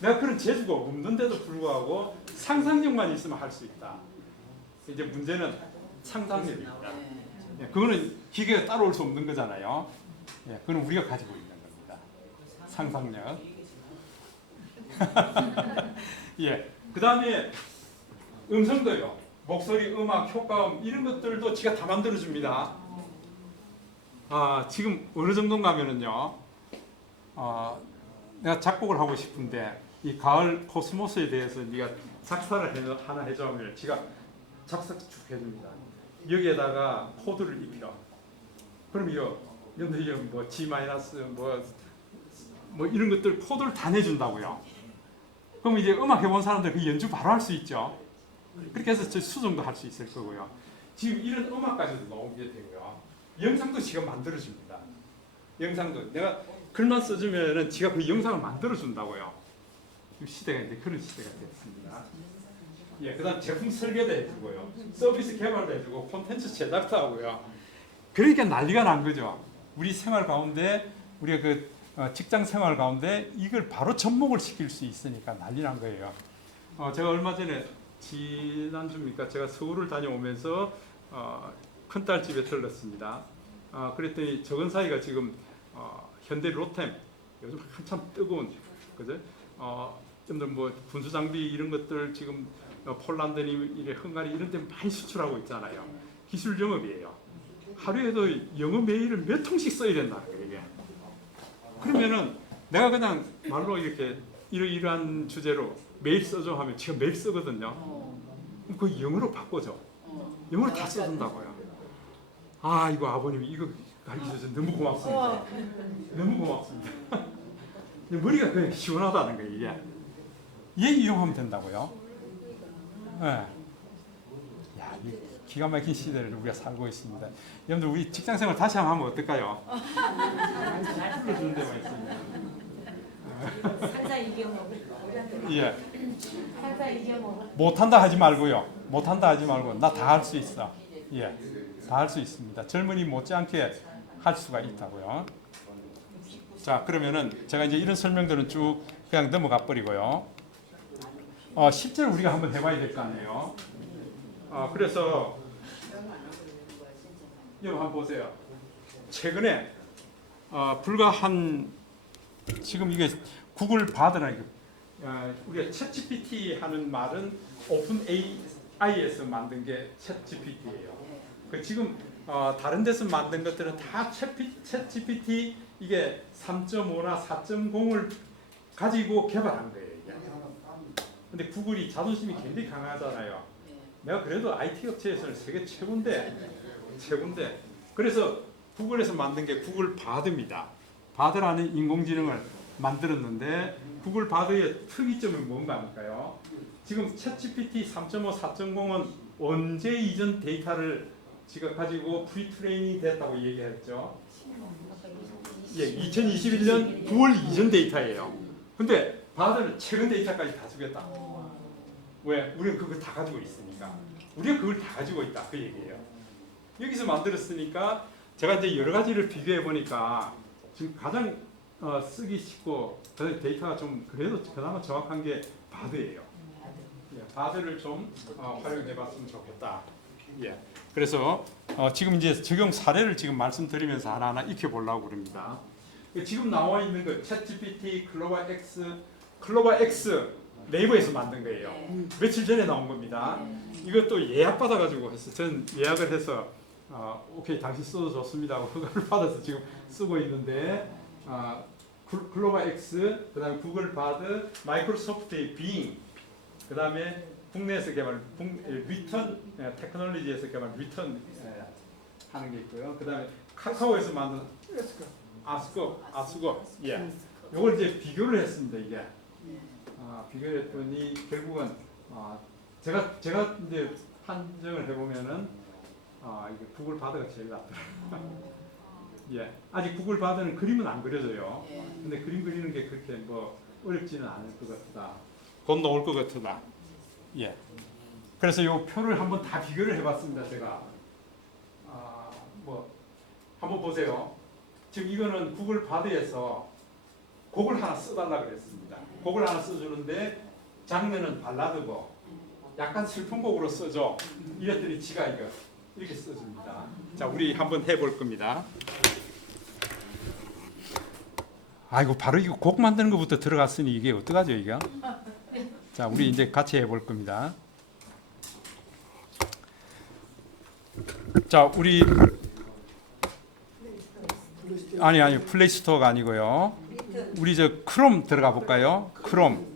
내가 그런 재주가 없는데도 불구하고 상상력만 있으면 할 수 있다. 이제 문제는 상상력입니다. 예, 그거는 기계가 따라올 수 없는 거잖아요. 예, 그건 우리가 가지고 있는 겁니다. 상상력. 예, 그 다음에 음성도요. 목소리, 음악, 효과음 이런 것들도 지가 다 만들어줍니다. 지금 어느 정도인가면은요. 내가 작곡을 하고 싶은데 이 가을 코스모스에 대해서 네가 작사를 하나 해주면 지가 작사 쭉 해줍니다. 여기에다가 코드를 입혀. 그럼 이거 뭐 G 마이너스 뭐 이런 것들 코드를 다 내준다고요. 그럼 이제 음악 해본 사람들 그 연주 바로 할 수 있죠. 그렇게 해서 저 수정도 할 수 있을 거고요. 지금 이런 음악까지도 나오게 되고요. 영상도 지가 만들어줍니다. 영상도 내가 글만 써주면은 지가 그 영상을 만들어준다고요. 시대가 이제 그런 시대가 됐습니다. 예, 그다음 제품 설계도 해주고요, 서비스 개발도 해주고, 콘텐츠 제작도 하고요. 그러니까 난리가 난 거죠. 우리 생활 가운데 우리가 그 직장 생활 가운데 이걸 바로 접목을 시킬 수 있으니까 난리 난 거예요. 제가 얼마 전에 지난주입니까? 제가 서울을 다녀오면서 큰딸 집에 들렀습니다. 그랬더니 적은 사이가 지금 현대 로템 요즘 한참 뜨거운 그죠? 좀 뭐 군수 장비 이런 것들 지금 폴란드니 헝가리 이런 데 많이 수출하고 있잖아요. 기술 영업이에요. 하루에도 영어 메일을 몇 통씩 써야 된다는 거예요. 이게. 그러면은 내가 그냥 말로 이렇게 이러한 주제로 메일 써줘 하면 지금 메일 쓰거든요. 그럼 그 영어로 바꿔줘. 영어로 다 써준다고요. 이거 아버님 이거 가르쳐줘서 너무 고맙습니다. 너무 고맙습니다. 머리가 그냥 시원하다는 거예요. 이게. 얘 이용하면 된다고요. 네. 야, 이 기가 막힌 시대를 우리가 살고 있습니다. 여러분들 우리 직장생활 다시 한번 하면 어떨까요? 불러주는 데만 있습니다. 상사 이경호. 예. 상사 이경호. 못한다 하지 말고요. 못한다 하지 말고 나 다 할 수 있어. 예, 다 할 수 있습니다. 젊은이 못지않게 할 수가 있다고요. 자, 그러면은 제가 이제 이런 설명들은 쭉 그냥 넘어가 버리고요. 실제로 우리가 한번 해봐야 될 거 아니에요. 그래서 여러분 한번 보세요. 최근에 불과 한 지금 이게 구글 바드라는 우리가 챗GPT 하는 말은 오픈 AI에서 만든 게 챗GPT예요. 그 지금 다른 데서 만든 것들은 다 챗GPT 이게 3.5나 4.0을 가지고 개발한 거예요. 근데 구글이 자존심이 굉장히 강하잖아요. 내가 그래도 IT 업체에서는 세계 최고인데. 그래서 구글에서 만든 게 구글 바드입니다. 바드라는 인공지능을 만들었는데 구글 바드의 특이점이 뭔가 할까요? 지금 챗GPT 3.5, 4.0은 언제 이전 데이터를 지가 가지고 프리트레이닝 됐다고 얘기했죠? 예, 2021년 9월 이전 데이터예요. 근데 바드는 최근 데이터까지 다 주겠다. 왜? 우리는 그걸 다 가지고 있으니까. 우리가 그걸 다 가지고 있다. 그 얘기예요. 여기서 만들었으니까 제가 이제 여러 가지를 비교해 보니까 지금 가장 쓰기 쉽고 데이터가 좀 그래도 그나마 정확한 게 바드예요. 예, 바드를 좀 활용해 봤으면 좋겠다. 예. 그래서 지금 이제 적용 사례를 지금 말씀드리면서 하나하나 익혀 보려고 그럽니다. 지금 나와 있는 거 챗GPT, 클로바 X 네이버에서 만든 거예요. 며칠 전에 나온 겁니다. 이것도 예약 받아가지고 했어요. 전 예약을 해서 오케이 당신 써도 좋습니다 하고 허가를 받아서 지금 쓰고 있는데 글로바 X, 그다음에 구글 바드, 마이크로소프트의 빙, 그다음에 국내에서 개발 리턴 테크놀로지에서 개발 리턴 하는 게 있고요. 그다음에 카카오에서 만든 아스고 예. 이걸 이제 비교를 했습니다. 이게 비교했더니 결국은 제가 이제 판정을 해보면은 이게 구글 바드가 제일 낫더라고요. 예, 아직 구글 바드는 그림은 안 그려져요. 근데 그림 그리는 게 그렇게 뭐 어렵지는 않을 것 같다. 곧 나올 것 같다. 예. 그래서 이 표를 한번 다 비교를 해봤습니다. 제가 뭐 한번 보세요. 지금 이거는 구글 바드에서 곡을 하나 써달라 그랬습니다. 곡을 하나 써주는데 장르는 발라드고 약간 슬픈 곡으로 써줘. 이랬더니 지가 이거 이렇게 써줍니다. 자, 우리 한번 해볼 겁니다. 아이고 바로 이거 곡 만드는 것부터 들어갔으니 이게 어떡하죠 이게? 자, 우리 이제 같이 해볼 겁니다. 자, 우리 아니 플레이스토어가 아니고요. 우리 저 크롬 들어가 볼까요? 크롬.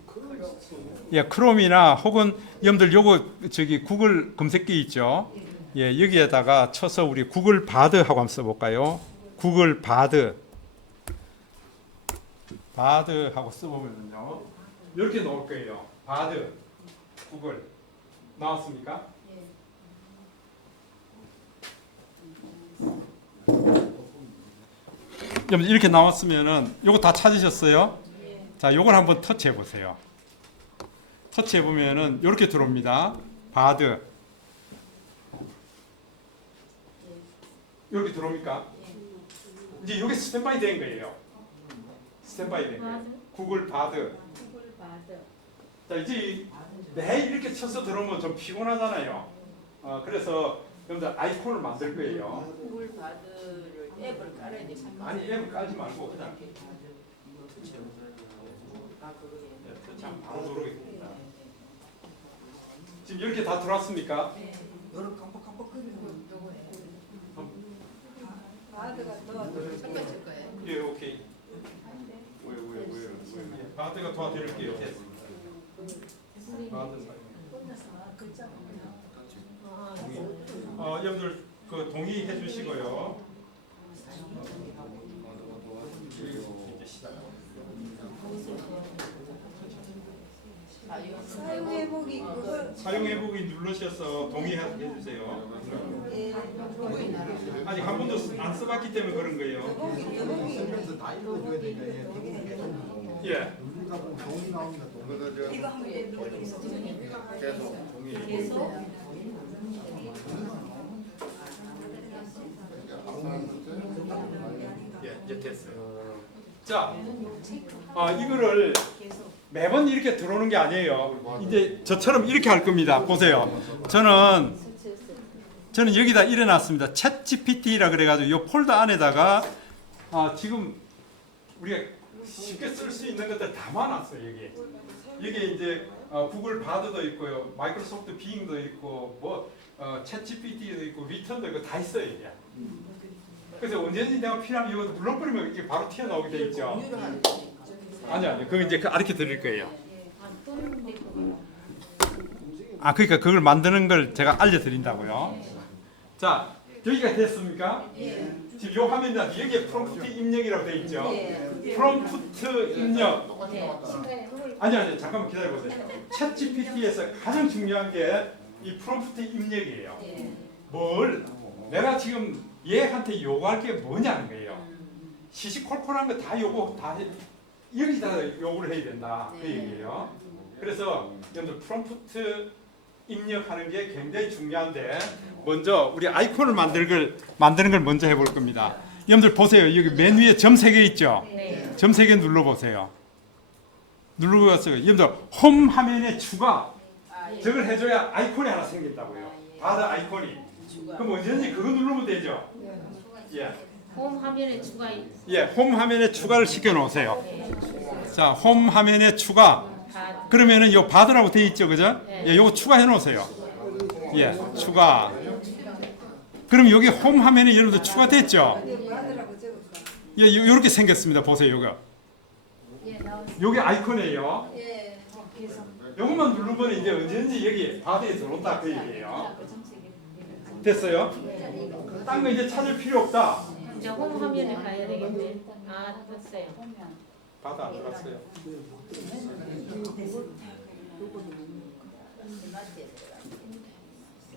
예, 크롬이나 혹은 여러분들 요거 저기 구글 검색기 있죠? 예, 여기에다가 쳐서 우리 구글 바드 하고 한번 써볼까요? 구글 바드 하고 써보면요 이렇게 나올 거예요. 바드 구글 나왔습니까? 여러분 이렇게 나왔으면은 요거 다 찾으셨어요? 자, 요걸 한번 터치해 보세요. 터치해 보면은 이렇게 들어옵니다. 바드 이렇게 들어옵니까? 이제 이게 스탠바이 된 거예요. 스탠바이 된 거예요. 구글 바드. 자, 이제 매일 이렇게 쳐서 들어오면 좀 피곤하잖아요. 그래서 여러분들 아이콘을 만들 거예요. 구글 바드를 앱을 깔아야 됩니까? 아니 앱을 깔지 말고 그냥 참 바로 들어오겠습니다. 지금 이렇게 다 들어왔습니까? 여러 깜빡깜빡거리는 바드가 더 섞어줄 거예요. 예, 오케이. 왜. 바드가 도와드릴게요. 여러분들 그 동의해 주시고요. 사용해보기 그거 사용해보기 누르셔서 동의해 주세요. 아직 한 번도 안 써봤기 때문에 그런 거예요. 다 읽어줘야 되니까 예. 누르다 보면 동이 나옵니다. 동이. 이거 한번 계속 동이. 예, 이제 됐어요. 자, 이거를 매번 이렇게 들어오는 게 아니에요. 이제 저처럼 이렇게 할 겁니다. 보세요. 저는 여기다 일어났습니다. 챗 GPT라 그래가지고 이 폴더 안에다가 지금 우리가 쉽게 쓸 수 있는 것들 다 많았어요. 여기에 이제 구글 바드도 있고요, 마이크로소프트 빙도 있고, 뭐 챗 GPT도 있고, 리턴도 있고 다 있어요. 이게. 그래서 언제든지 내가 필요하면 이거 눌러버리면 이게 바로 튀어나오게 돼 있죠. 아니요. 그거 이제 가르쳐 드릴 거예요. 그러니까 그걸 만드는 걸 제가 알려드린다고요. 자, 여기가 됐습니까? 지금 요 화면에 여기에 프롬프트 입력이라고 돼 있죠. 프롬프트 입력. 아니요, 잠깐만 기다려보세요. 챗 GPT에서 가장 중요한 게 이 프롬프트 입력이에요. 내가 지금 얘한테 요구할 게 뭐냐는 거예요. 시시콜콜한 거 다 요구 다 여기다 요구를 해야 된다 그 네. 얘기예요. 그래서 여러분들 프롬프트 입력하는 게 굉장히 중요한데 먼저 우리 아이콘을 만드는 걸 먼저 해볼 겁니다. 여러분들 보세요. 여기 맨 위에 점 3개 있죠? 네. 점 3개 눌러보세요. 누르고 가서 여러분들 홈 화면에 추가 아, 예. 저걸 해줘야 아이콘이 하나 생긴다고요. 바드 아이콘이. 주가. 그럼 언제든지 그거 누르면 되죠? 예. 홈 화면에 추가 예, 홈 화면에 추가를 시켜 놓으세요. 자, 홈 화면에 추가. 다 그러면은 요 바드라고 돼 있죠, 그죠? 네. 예, 요거 추가해 놓으세요. 예, 추가. 그럼 여기 홈 화면에 여러분들 추가됐죠? 이거 받으라고 적었어. 예, 요렇게 생겼습니다. 보세요, 요거. 예, 나왔어요. 요게 아이콘이에요. 예. 요것만 누르면 이제 언제든지 여기 바드에 들어온다 그 얘기예요. 됐어요? 딴 거 이제 찾을 필요 없다. 이제 홈 화면에 가야 되겠네. 아, 됐어요. 바드 안 들어갔어요.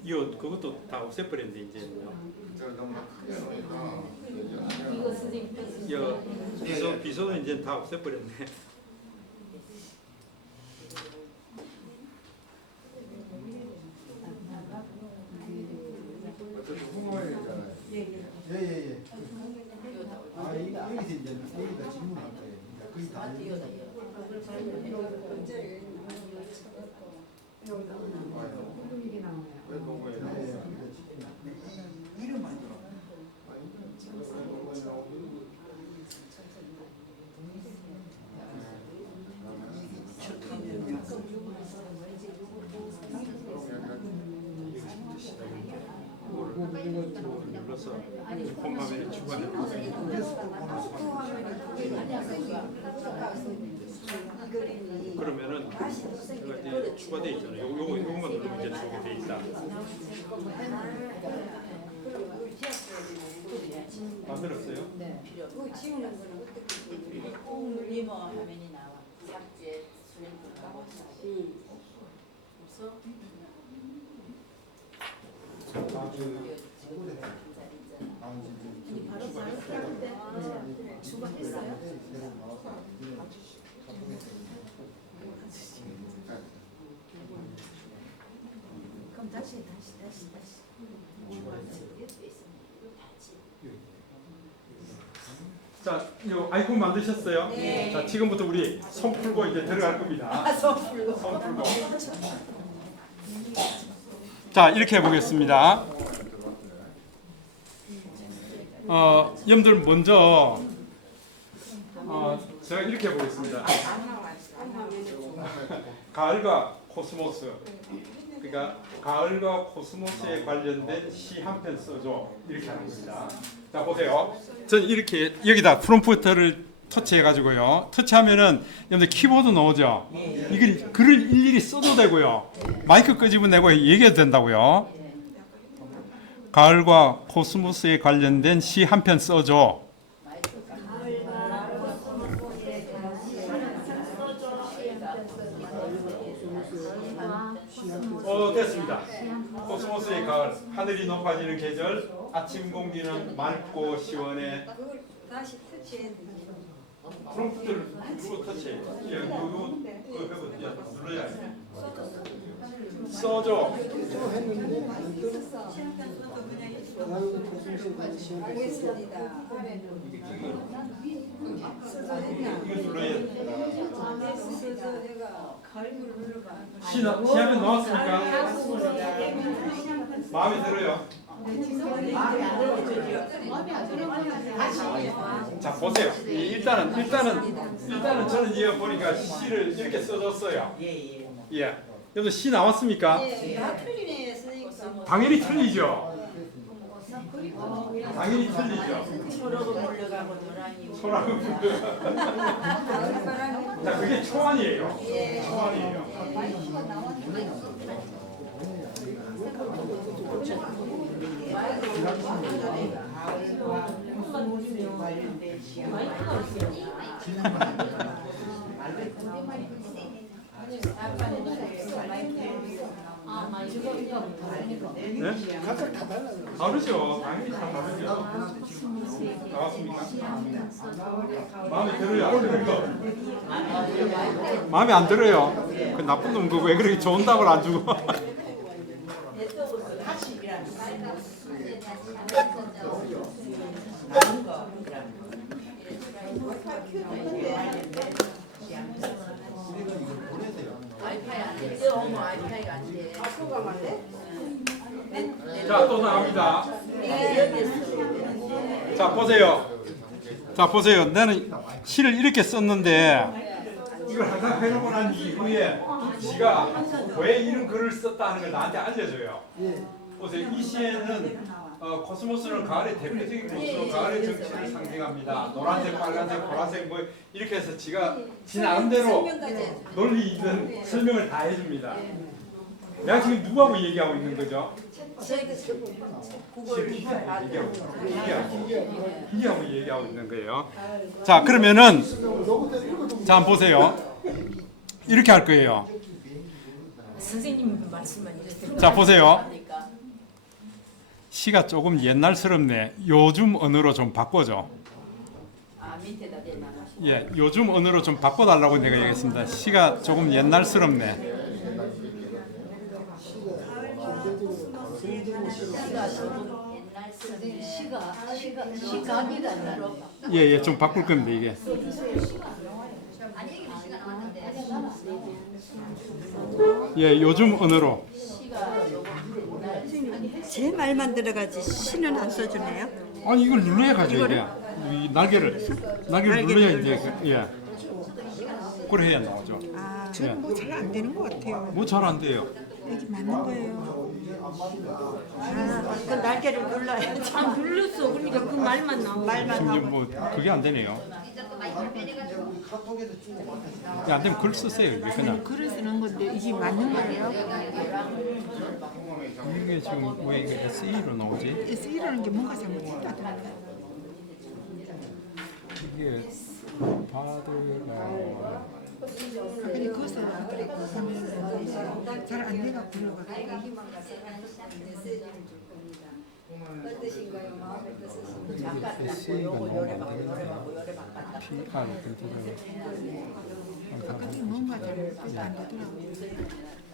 이거 그것도 다 없애버렸는데 이제는요. 저 너무 크게 놓으니까 이거 쓰지. 이거 비소는 이제 다 없애버렸네. 어차피 홍어에 있잖아요. 예예예. 아 여기서 이제 여기다 질문할 거예요. 이제 거의 다 이거다, 이거. 이게 나오네요. 왜 홍어에 이름만 들어. 눌러서 홈 화면에 추가를 그러면은 제가 이제 추가돼 있잖아요. 요거만 누르면 이제 저게 돼 있다. 만들었어요? 필요 없어. 그거 지우는 거는 어떻게 꼭 눌리면 화면이 나와. 삭제, 슬림프 하고 없어? 그럼 다시. 자, 요 아이콘 만드셨어요? 네. 자, 지금부터 우리 손 풀고 이제 들어갈 겁니다. 손 풀고. 손 풀고. 자, 이렇게 해보겠습니다. 여러분들 먼저 제가 이렇게 해보겠습니다. 가을과 코스모스. 그러니까 가을과 코스모스에 관련된 시 한 편 써줘. 이렇게 하는 겁니다. 자, 보세요. 전 이렇게 여기다 프롬프트를 터치해가지고요. 터치하면은 여러분들 키보드 나오죠. 이걸 글을 일일이 써도 되고요. 마이크 끄집어내고 얘기해도 된다고요. 가을과 코스모스에 관련된 시 한 편 써줘. 됐습니다. 코스모스의 가을, 하늘이 높아지는 계절, 아침 공기는 맑고 시원해. 그걸 다시 터치해야 돼. 프롬프트를 누르고 터치해. 예, 그거 눌러야 돼. 써줘. 알겠습니다. 이거 눌러야 돼. 그래서 내가 가을을 눌러봐. 시하면 나왔습니까? 마음에 들어요? 자, 보세요. 일단은 저는 이거 보니까 시를 이렇게 써줬어요. 예. 여러분 시 나왔습니까? 예, 다 틀리네 쓰니까. 당연히 틀리죠. 당연히 틀리죠. 소라고 몰려가고 노랑이 소라고 가을바람이 자, 그게 초안이에요. 초안이에요. 네? 다르죠. 당연히 다 다르죠. 어떻습니까? 마음에 들어요? 안 들어요? 마음에 안 들어요? 그 나쁜 놈 그거 왜 그렇게 좋은 답을 안 주고? 와이파이 안 돼. 어머 와이파이가 안 돼. 자, 또 나갑니다. 여기서 자, 보세요. 자, 보세요. 나는 시를 이렇게 썼는데 이걸 항상 해놓고 난 이후에 지가 왜 이런 글을 썼다는 걸 나한테 알려줘요. 보세요. 이 시에는 코스모스는 가을의 대표적인 꽃으로 가을의 정취를 상징합니다. 노란색, 빨간색, 보라색 뭐 이렇게 해서 지가 지 나름대로 논리 있는 설명을 다 해줍니다. 내가 지금 누구하고 얘기하고 있는 거죠? 국어를 얘기하고 있는 거예요. 자, 그러면은 자, 한번 보세요. 이렇게 할 거예요. 선생님 말씀만 해주세요. 자, 보세요. 시가 조금 옛날스럽네. 요즘 언어로 좀 바꿔줘. 아 밑에다 대놔. 예, 요즘 언어로 좀 바꿔달라고 내가 얘기했습니다. 시가 조금 옛날스럽네. 시각이다. 예, 예, 좀 바꿀 겁니다 이게. 예, 요즘 언어로. 제 말만 들어가지 시는 안 써주네요. 아니 이걸 눌러야 가죠 이게. 이 날개를 눌러야 이제 예. 그래 해야 나오죠. 아, 저는 뭐 잘 안 되는 것 같아요. 뭐 잘 안 돼요. 여기 맞는 거예요. 그 날개를 눌러야지. 아 눌렀어. 그러니까 그 말만 나오고. 지금 이제 뭐 그게 안 되네요. 야, 안 되면 글 쓰세요 이게 그냥. 글을 쓰는 건데 이게 맞는 거예요? 이게 지금 왜 이게 SE로 나오지? S이라는 게 뭔가 잘못했다던데. 이게 바드가 아니 그것을 하면 잘 안 돼가 불러가지고. 어떠신가요? 마음에 드시는가요? 잠깐 닦고 요거 요래 바꿔 요래 바꿨다. P가 그게 뭔가 잘 안 되더라고요.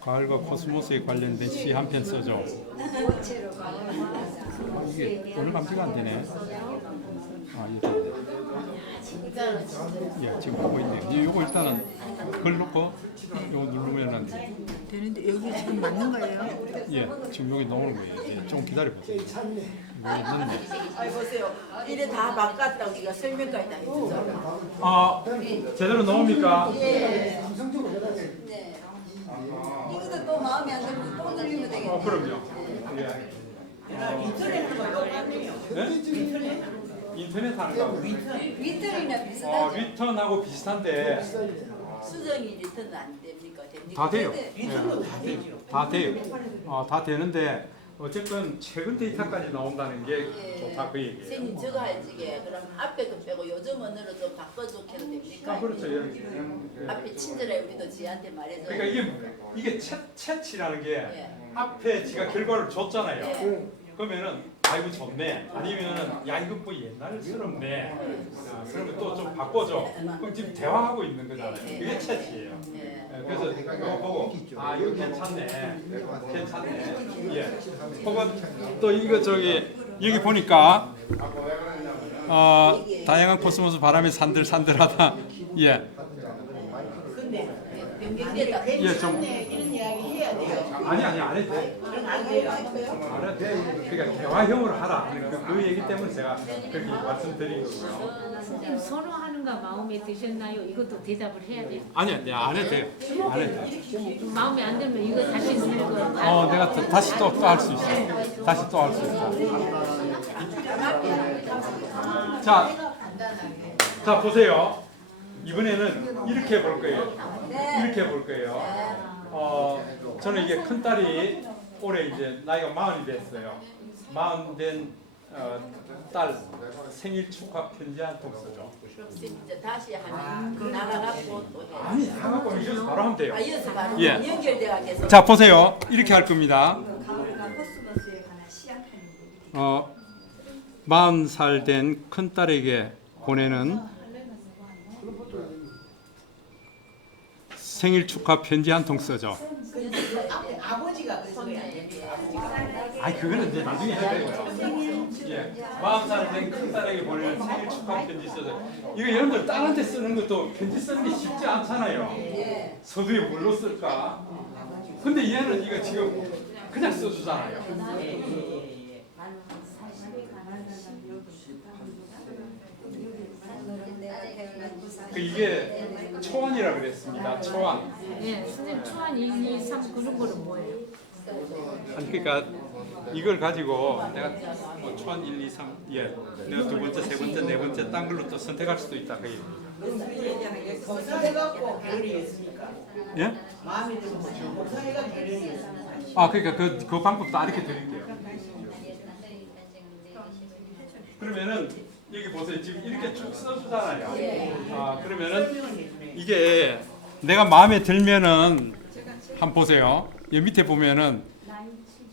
가을과 코스모스에 관련된 시 한 편 써줘. 이게 오늘 감지가 안 되네. 아, 이게 됐네. 예, 지금 하고 있네요. 요거 일단은 글 넣고 요거 누르면은 되는데 여기 지금 맞는 거예요? 예, 지금 여기 나오는 거예요. 예, 좀 기다려 보세요. 여기 넣네. 아이 보세요. 이래 다 바꿨다 우리가 설명까지 다 해주잖아. 아, 제대로 나옵니까? 네. 이것도 또 마음에 안 들면 또 늘리면 되겠네. 그럼요. 예. 네? 인터넷 하는 거. 위틀이나 비슷하죠? 리턴하고 비슷한데 수정이 리턴 안 됩니까? 됩니까? 다 돼요. 네. 예, 다 돼요. 다 되는데 어쨌든 최근 데이터까지 나온다는 게 좋다 그 얘기예요. 선생님 저거 할지게 그럼 앞에 거 빼고 요즘 언어로 좀 바꿔줘도 됩니까? 아, 그렇죠. 예. 앞에 친절해 우리도 지한테 말해줘. 그러니까 이게 채치라는 게 예. 앞에 지가 결과를 줬잖아요. 예. 그러면은 아이고 좋네. 아니면은 야 이거 뭐 옛날스럽네. 그러면 또 좀 바꿔줘. 그럼 지금 대화하고 있는 거잖아요. 그게 채치예요. 예. 그래서 이거 보고 아 이거 괜찮네. 예. 혹은 또 이거 저기 여기 보니까 다양한 코스모스 바람에 산들산들하다. 예. 변경됐다. 예, 좀 이런 이야기 해야 돼요. 아니 안 해도 돼. 그럼 안 돼요. 안 해도 돼. 그러니까 대화형으로 하라. 그 얘기 때문에 제가 그렇게 말씀드린 거고요. 선생님 선호하는가 마음에 드셨나요? 이것도 대답을 해야 돼요. 아니요, 네, 안 해도 돼요. 안 해도 돼요. 좀 마음에 안 들면 이거 다시 누르고 다 내가 다시 또 할 수 있어. 다시 또 할 수 있어. 자 보세요. 이번에는 이렇게 볼 거예요. 이렇게 볼 거예요. 저는 이게 큰 딸이 올해 이제 나이가 40이 됐어요. 40 된 딸 생일 축하 편지 한 통 써줘. 이제 다시 하면 나가갖고 또 해. 아니, 다 갖고 이어서 바로 하면 돼요. 아 이어서 바로 예. 연결돼가 계속. 자 보세요. 이렇게 할 겁니다. 가을과 코스모스에 관한 시약하는 얘기. 40살 된 큰딸에게 보내는 생일 축하 편지 한 통 써죠. 아버지가 그랬어요. 아니 그거는 이제 나중에 해야 되고요. 예, 40살 된 큰딸에게 보내는 생일 축하 편지 써죠. 이거 여러분들 딸한테 쓰는 것도 편지 쓰는 게 쉽지 않잖아요. 서두에 뭘로 쓸까? 근데 얘는 이거 지금 그냥 써주잖아요. 그 이게 초안이라 그랬습니다. 초안. 예, 선생님 초안 1, 2, 3 그런 거는 뭐예요? 아니 그러니까 이걸 가지고 내가 뭐 초안 1, 2, 3, 예, 내가 두 번째, 세 번째, 네 번째 딴 걸로 또 선택할 수도 있다 그 얘기입니다. 복사해갖고 결혼이 했으니까 예? 마음에 들면 복사해가 결혼이 했으니까 아 그러니까 그 방법 다 이렇게 드릴게요. 그러면은 여기 보세요. 지금 이렇게 쭉 써주잖아요. 아 그러면은 이게 내가 마음에 들면은 한번 보세요. 여기 밑에 보면은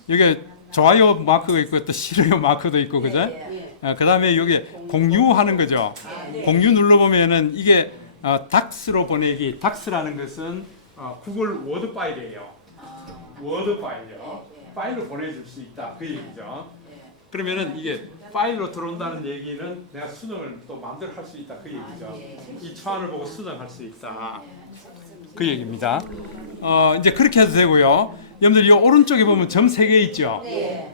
여기 좋아요 마크가 있고 또 싫어요 마크도 있고 그죠? 그 다음에 여기 공유하는 거죠. 공유 눌러보면은 이게 닥스로 보내기. 닥스라는 것은 구글 워드 파일이에요. 워드 파일이요. 파일로 보내줄 수 있다 그 얘기죠. 그러면은 이게 파일로 들어온다는 얘기는 내가 수정을 또 마음대로 할 수 있다 그 얘기죠. 이 초안을 보고 수정할 수 있다 그 얘기입니다. 이제 그렇게 해도 되고요. 여러분들 이 오른쪽에 보면 점 3개 있죠.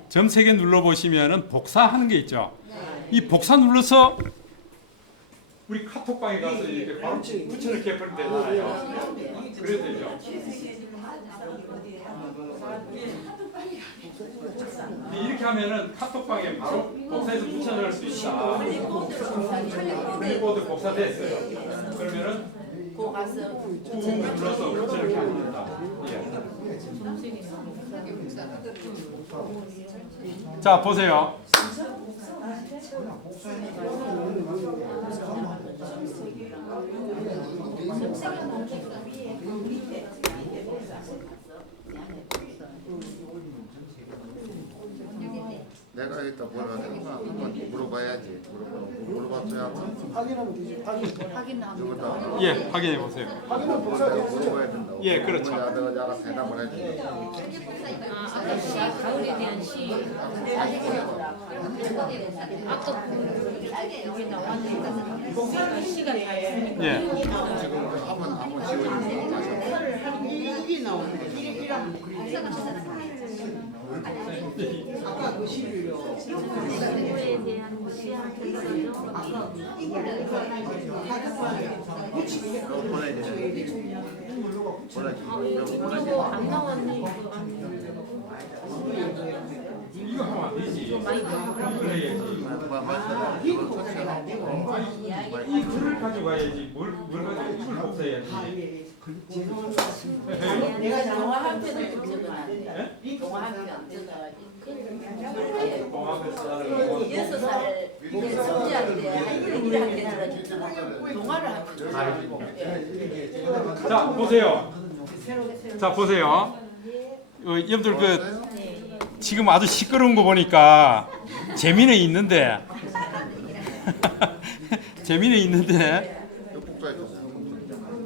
점 3개 눌러 보시면은 복사하는 게 있죠. 이 복사 눌러서 우리 카톡방에 가서 이렇게 바로 붙여넣기 해버리면 되잖아요. 그래도 되죠. 이렇게 하면은 카톡방에 바로 복사해서 붙여넣을 수 있다. 클립보드 복사됐어요. 그러면은 그 가서 꾹 눌러서 붙여넣기 하면 된다. 예. 자 보세요. 내가 이따 뭐라 한번 물어봐야지. 물어봤어야 확인하면 되지. 확인. 예, 확인해 보세요. 확인은 복사돼요. 물어봐야 된다고. 예, 그렇죠. 내가 대답을 해줄게. 아까 시 가을에 대한 시 아까 여기 나왔는데 그 시가 다 있으니까 예. 한번 지워주세요. 여기 나오는데 이라면 아까 그 시비로 시에 대한 시한테 써죠. 이거 안 나왔네 이거 이거 하면 안 되지. 많이 그래야지. 이 글을 가져가야지. 뭘 가지고 이걸 복사해야지. 내가 동화 한 편을 좀 적어놨네. 동화 한 편 적어가지고. 여섯 살 손자한테 한테 들어줬잖아. 동화를 한 편 적어가지고. 자 보세요. 자 보세요. 여러분들 그 지금 아주 시끄러운 거 보니까 재미는 있는데 재미는 있는데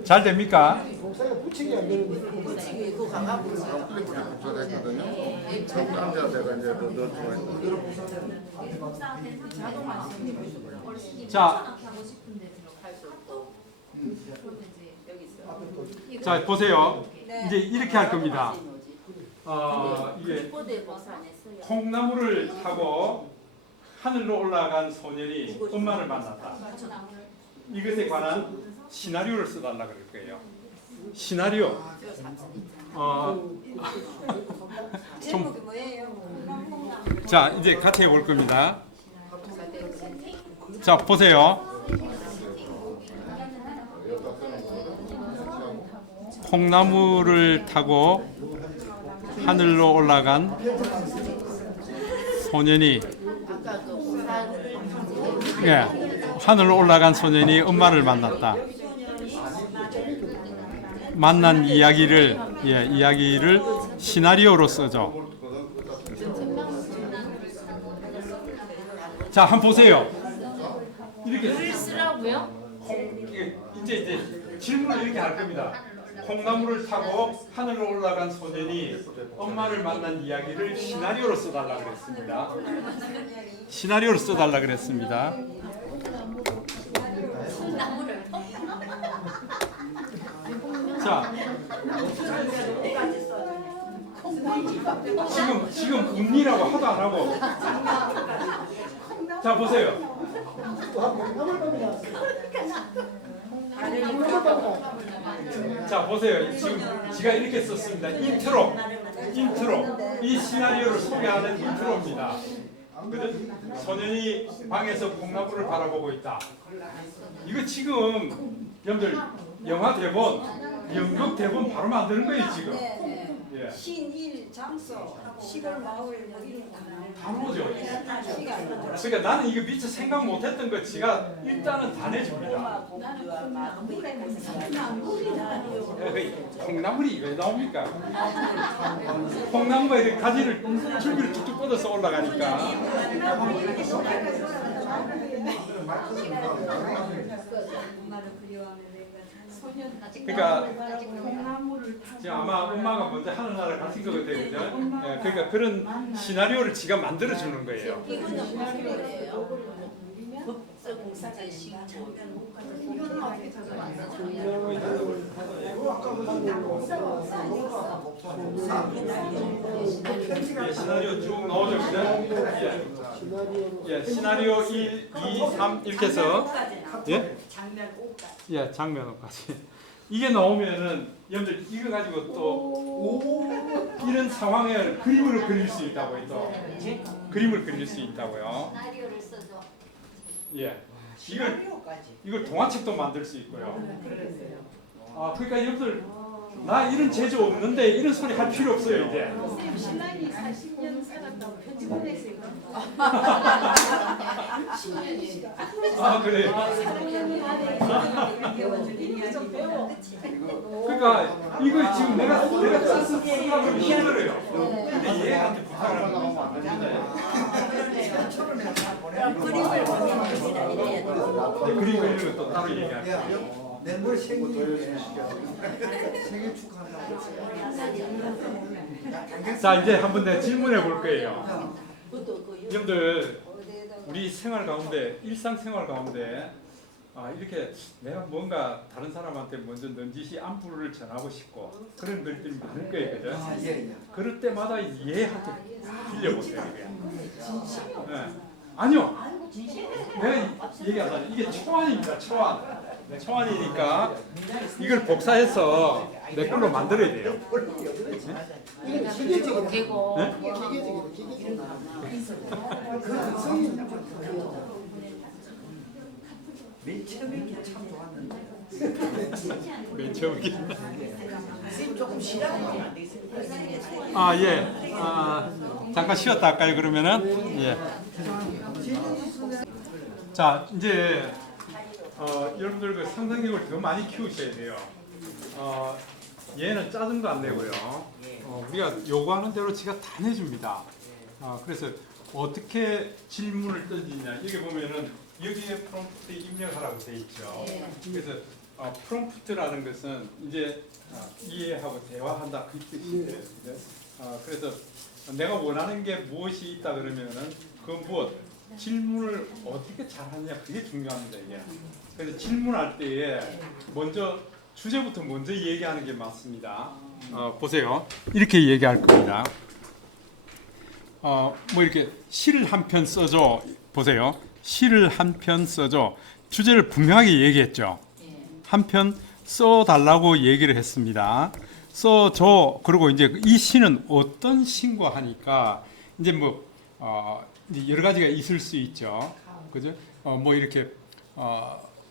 잘 됩니까? 복사가 붙이기 안 되는데. 그거 가갖고 복사됐거든요. 그럼 남자 내가 이제 넣어주고 자, 자 보세요. 이제 이렇게 할 겁니다. 이게 콩나무를 타고 하늘로 올라간 소년이 엄마를 만났다. 이것에 관한 시나리오를 써달라 그럴 거예요. 시나리오. 제목이 뭐예요? 자 이제 같이 해볼 겁니다. 자 보세요. 콩나무를 타고 하늘로 올라간 소년이 하늘로 올라간 소년이 엄마를 만났다. 만난 이야기를 시나리오로 써줘. 자, 한번 보세요. 이렇게 글을 쓰라고요? 이제 질문을 이렇게 할 겁니다. 콩나물을 타고 하늘로 올라간 소년이 엄마를 만난 이야기를 시나리오로 써달라 그랬습니다. 시나리오로 써달라 그랬습니다. 자, 지금 운이라고 하도 안 하고. 자, 보세요. 자, 보세요. 지금 제가 이렇게 썼습니다. 인트로. 이 시나리오를 소개하는 인트로입니다. 그죠? 소년이 방에서 콩나물을 바라보고 있다. 이거 지금 여러분들 영화 대본, 연극 대본 바로 만드는 거예요 지금. 네, 예. 신일 장소 시골 마을 뭐 이런 거 바로죠. 시간 그러니까 나는 이거 미처 생각 못했던 거 지가 일단은 다 내줍니다. 콩나물이 왜 나옵니까? 콩나무가 이렇게 가지를 줄기를 쭉쭉 뻗어서 올라가니까. 그러니까 지금 아마 엄마가 먼저 하늘나라 같은 거거든요. 예, 그러니까 그런 시나리오를 지가 만들어 주는 거예요. 이거는 무슨 노래예요? 법정사제 시간초. 예, 시나리오 쭉 나오죠, 그죠? 예, 시나리오 1, 2, 3 이렇게 해서 예, 장면 5까지. 예, 장면 5까지. 이게 나오면은 여러분들 이거 가지고 또 이런 상황을 그림으로 그릴 수 있다고요. 또 그림을 그릴 수 있다고요. 시나리오를 써줘. 예, 이걸 동화책도 만들 수 있고요. 아, 그러니까 여러분들 나 이런 재주 없는데 이런 소리 할 필요 없어요 이제. 선생님 신랑이 40년 살았다고 편지 보냈어요. 아, 그래. 그러니까 이거 지금 내가 짜서 쓰려면 힘들어요. 근데 얘한테 부탁을 하면 안 됩니다. 그림을 보내는 것이라 이래야 돼. 그림 그리는 것도 따로 얘기할게요. 내물 생일 생일 축하한다고. 자, 이제 한번 내가 질문해 볼 거예요. 여러분들 우리 생활 가운데 일상생활 가운데 이렇게 내가 뭔가 다른 사람한테 먼저 넌지시 안부를 전하고 싶고 그런 글들이 많을 거예요, 그죠? 그럴 때마다 얘한테 들려보세요, 이게. 네. 아니요, 내가 얘기하자. 이게 초안입니다, 초안. 초안이니까 이걸 복사해서 내 걸로 만들어야 돼요. 되고 네? 맨 처음에 참 좋았는데. 맨 처음에. 선생님 조금 쉬라고 안 되겠어요? 아, 예. 잠깐 쉬었다 할까요, 그러면은? 예. 자, 이제 여러분들 그 상상력을 더 많이 키우셔야 돼요. 얘는 짜증도 안 내고요. 우리가 요구하는 대로 지가 다 내줍니다. 그래서 어떻게 질문을 던지냐. 여기 보면은 여기에 프롬프트 입력하라고 돼 있죠. 그래서 프롬프트라는 것은 이제 이해하고 대화한다 그 뜻이에요. 그래서 내가 원하는 게 무엇이 있다 그러면은 그 무엇 질문을 어떻게 잘하느냐 그게 중요합니다. 이게. 그래서 질문할 때에 먼저 주제부터 먼저 얘기하는 게 맞습니다. 보세요. 이렇게 얘기할 겁니다. 뭐 이렇게 시를 한 편 써줘. 보세요. 시를 한 편 써줘. 주제를 분명하게 얘기했죠. 한 편 써달라고 얘기를 했습니다. 써줘. 그리고 이제 이 시는 어떤 시인가 하니까 이제 뭐 이제 여러 가지가 있을 수 있죠. 그죠? 뭐 이렇게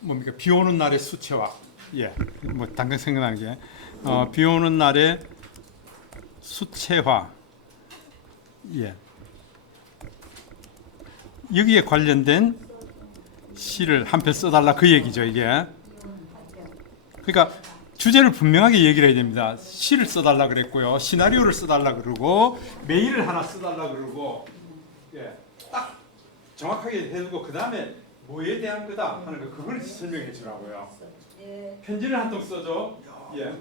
뭡니까? 비 오는 날의 수채화. 예. 뭐 당장 생각나는 게 비 오는 날의 수채화. 예. 여기에 관련된 시를 한 편 써달라 그 얘기죠, 이게. 그러니까 주제를 분명하게 얘기를 해야 됩니다. 시를 써달라 그랬고요, 시나리오를 써달라 그러고, 메일을 하나 써달라 그러고, 예, 딱 정확하게 해두고 그 다음에 뭐에 대한 거다 하는 거 그걸 설명해 주라고요. 예. 편지를 한 통 써줘. 예.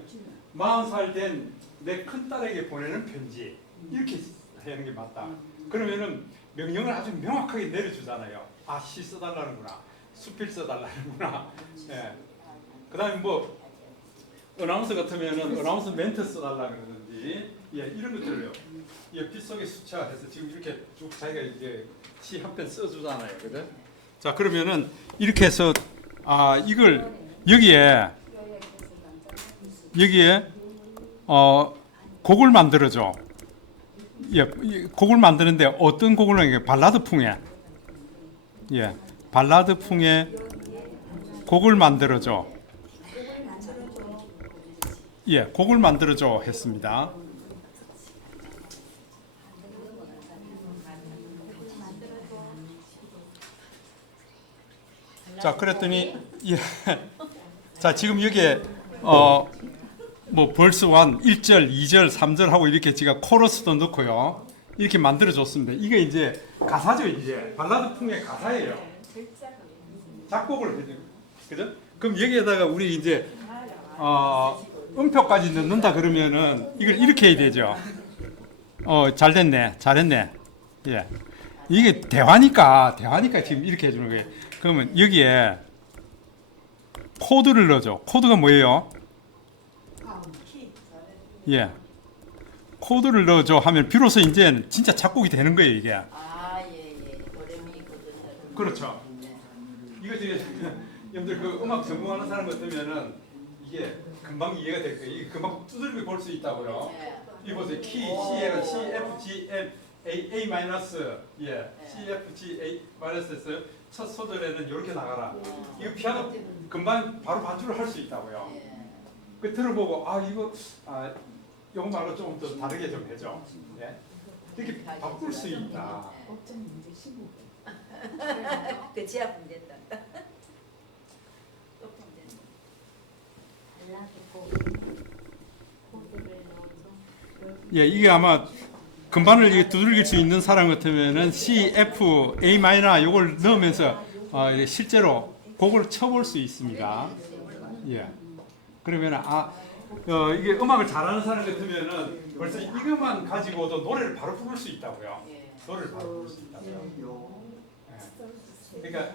40살 된 내 큰딸에게 보내는 편지 이렇게 하는 게 맞다. 그러면은 명령을 아주 명확하게 내려주잖아요. 아, 시 써달라는구나. 수필 써달라는구나. 예. 그 다음에 뭐 어나운서 같으면은 어나운서 멘트 써달라 그러든지 예, 이런 것들을요. 예, 빗속에 수채화해서 지금 이렇게 쭉 자기가 이제 시 한 편 써주잖아요. 그죠? 자, 그러면은 이렇게 해서 이걸 여기에 곡을 만들어줘. 예, 곡을 만드는데 어떤 곡을 이게 발라드풍에 예, 발라드풍에 곡을 만들어줘. 예, 곡을 만들어줘 했습니다. 자, 그랬더니 예, 자 지금 여기에 뭐 벌스 1, 1절, 2절, 3절 하고 이렇게 제가 코러스도 넣고요. 이렇게 만들어 줬습니다. 이게 이제 가사죠, 이제 발라드풍의 가사예요. 작곡을 해줘, 그죠? 그럼 여기에다가 우리 이제 음표까지 넣는다 그러면은 이걸 이렇게 해야 되죠. 잘 됐네, 잘했네. 예, 이게 대화니까 지금 이렇게 해주는 거예요. 그러면 여기에 코드를 넣어줘. 코드가 뭐예요? 예, 코드를 넣어줘 하면 비로소 이제 진짜 작곡이 되는 거예요, 이게. 그렇죠. 이거 되게 여러분들 그 음악 전공하는 사람 같으면은 이게 금방 이해가 될 거예요. 이게 금방 두드리고 볼 수 있다고요. 이 보세요. 키 C에가 C, F, G, M, A 마이너스, 예, C, F, G, A 마이너스에서 첫 소절에는 이렇게 나가라. 이거 피아노 금방 바로 반주를 할 수 있다고요. 그 들어보고 이거 말고 조금 더 다르게 좀 해줘. 예? 이렇게 바꿀 수 있다. 그 지압은 됐다. 예, 이게 아마 금반을 이게 두들길 수 있는 사람 같으면은 C, F, A 마이너 이걸 넣으면서 실제로 곡을 쳐볼 수 있습니다. 예. 그러면 이게 음악을 잘하는 사람 같으면은 벌써 이것만 가지고도 노래를 바로 부를 수 있다고요. 노래를 바로 부를 수 있다고요. 예. 그러니까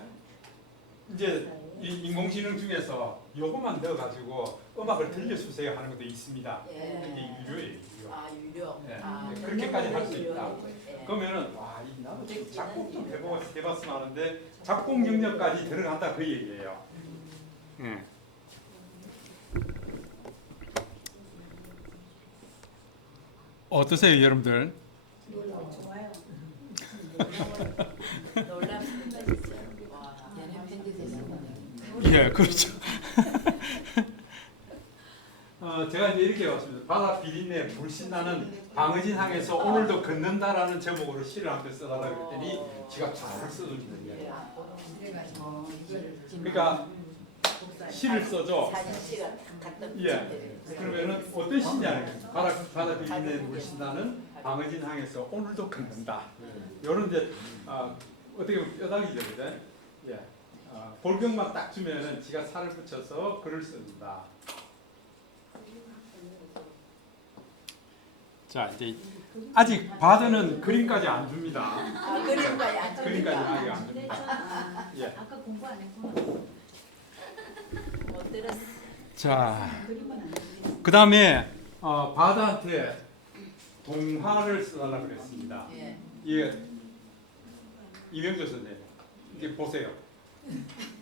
이제 이 인공지능 중에서 요것만 넣어가지고 음악을 들려주세요 하는 것도 있습니다. 이게 유료예요, 유료. 유료. 예. 그렇게까지 할 수 있다. 그러면은 나도 작곡 좀 해봤으면 하는데 작곡 영역까지 들어간다 그 얘기예요. 예. 어떠세요, 여러분들? 좋아요. 놀랍습니다, 진짜. 와, 얘네 팬이 됐습니다. 예, 그렇죠. 제가 이제 이렇게 왔습니다. 바다 비린내 물씬 나는 방의진항에서 오늘도 걷는다라는 제목으로 시를 한 편 써달라고 했더니 제가 잘 써줍니다. 그러니까 시를 써줘. 예. 그러면은 어떤 시냐면 바다 비린내 물씬 나는 방의진항에서 오늘도 걷는다. 이런 이제 어떻게 보면 뼈다귀죠, 그죠? 예. 볼경만 딱 주면은 지가 살을 붙여서 글을 씁니다. 자, 이제 아직 바드는 그림까지 안 줍니다. 그림까지 안 그림까지 아직 안 줍니다. 예. 아까 공부 안 했구나. 못 들었어. 자, 그 다음에 바드한테 동화를 써달라고 그랬습니다. 이게 이명조 선생님, 이게 보세요.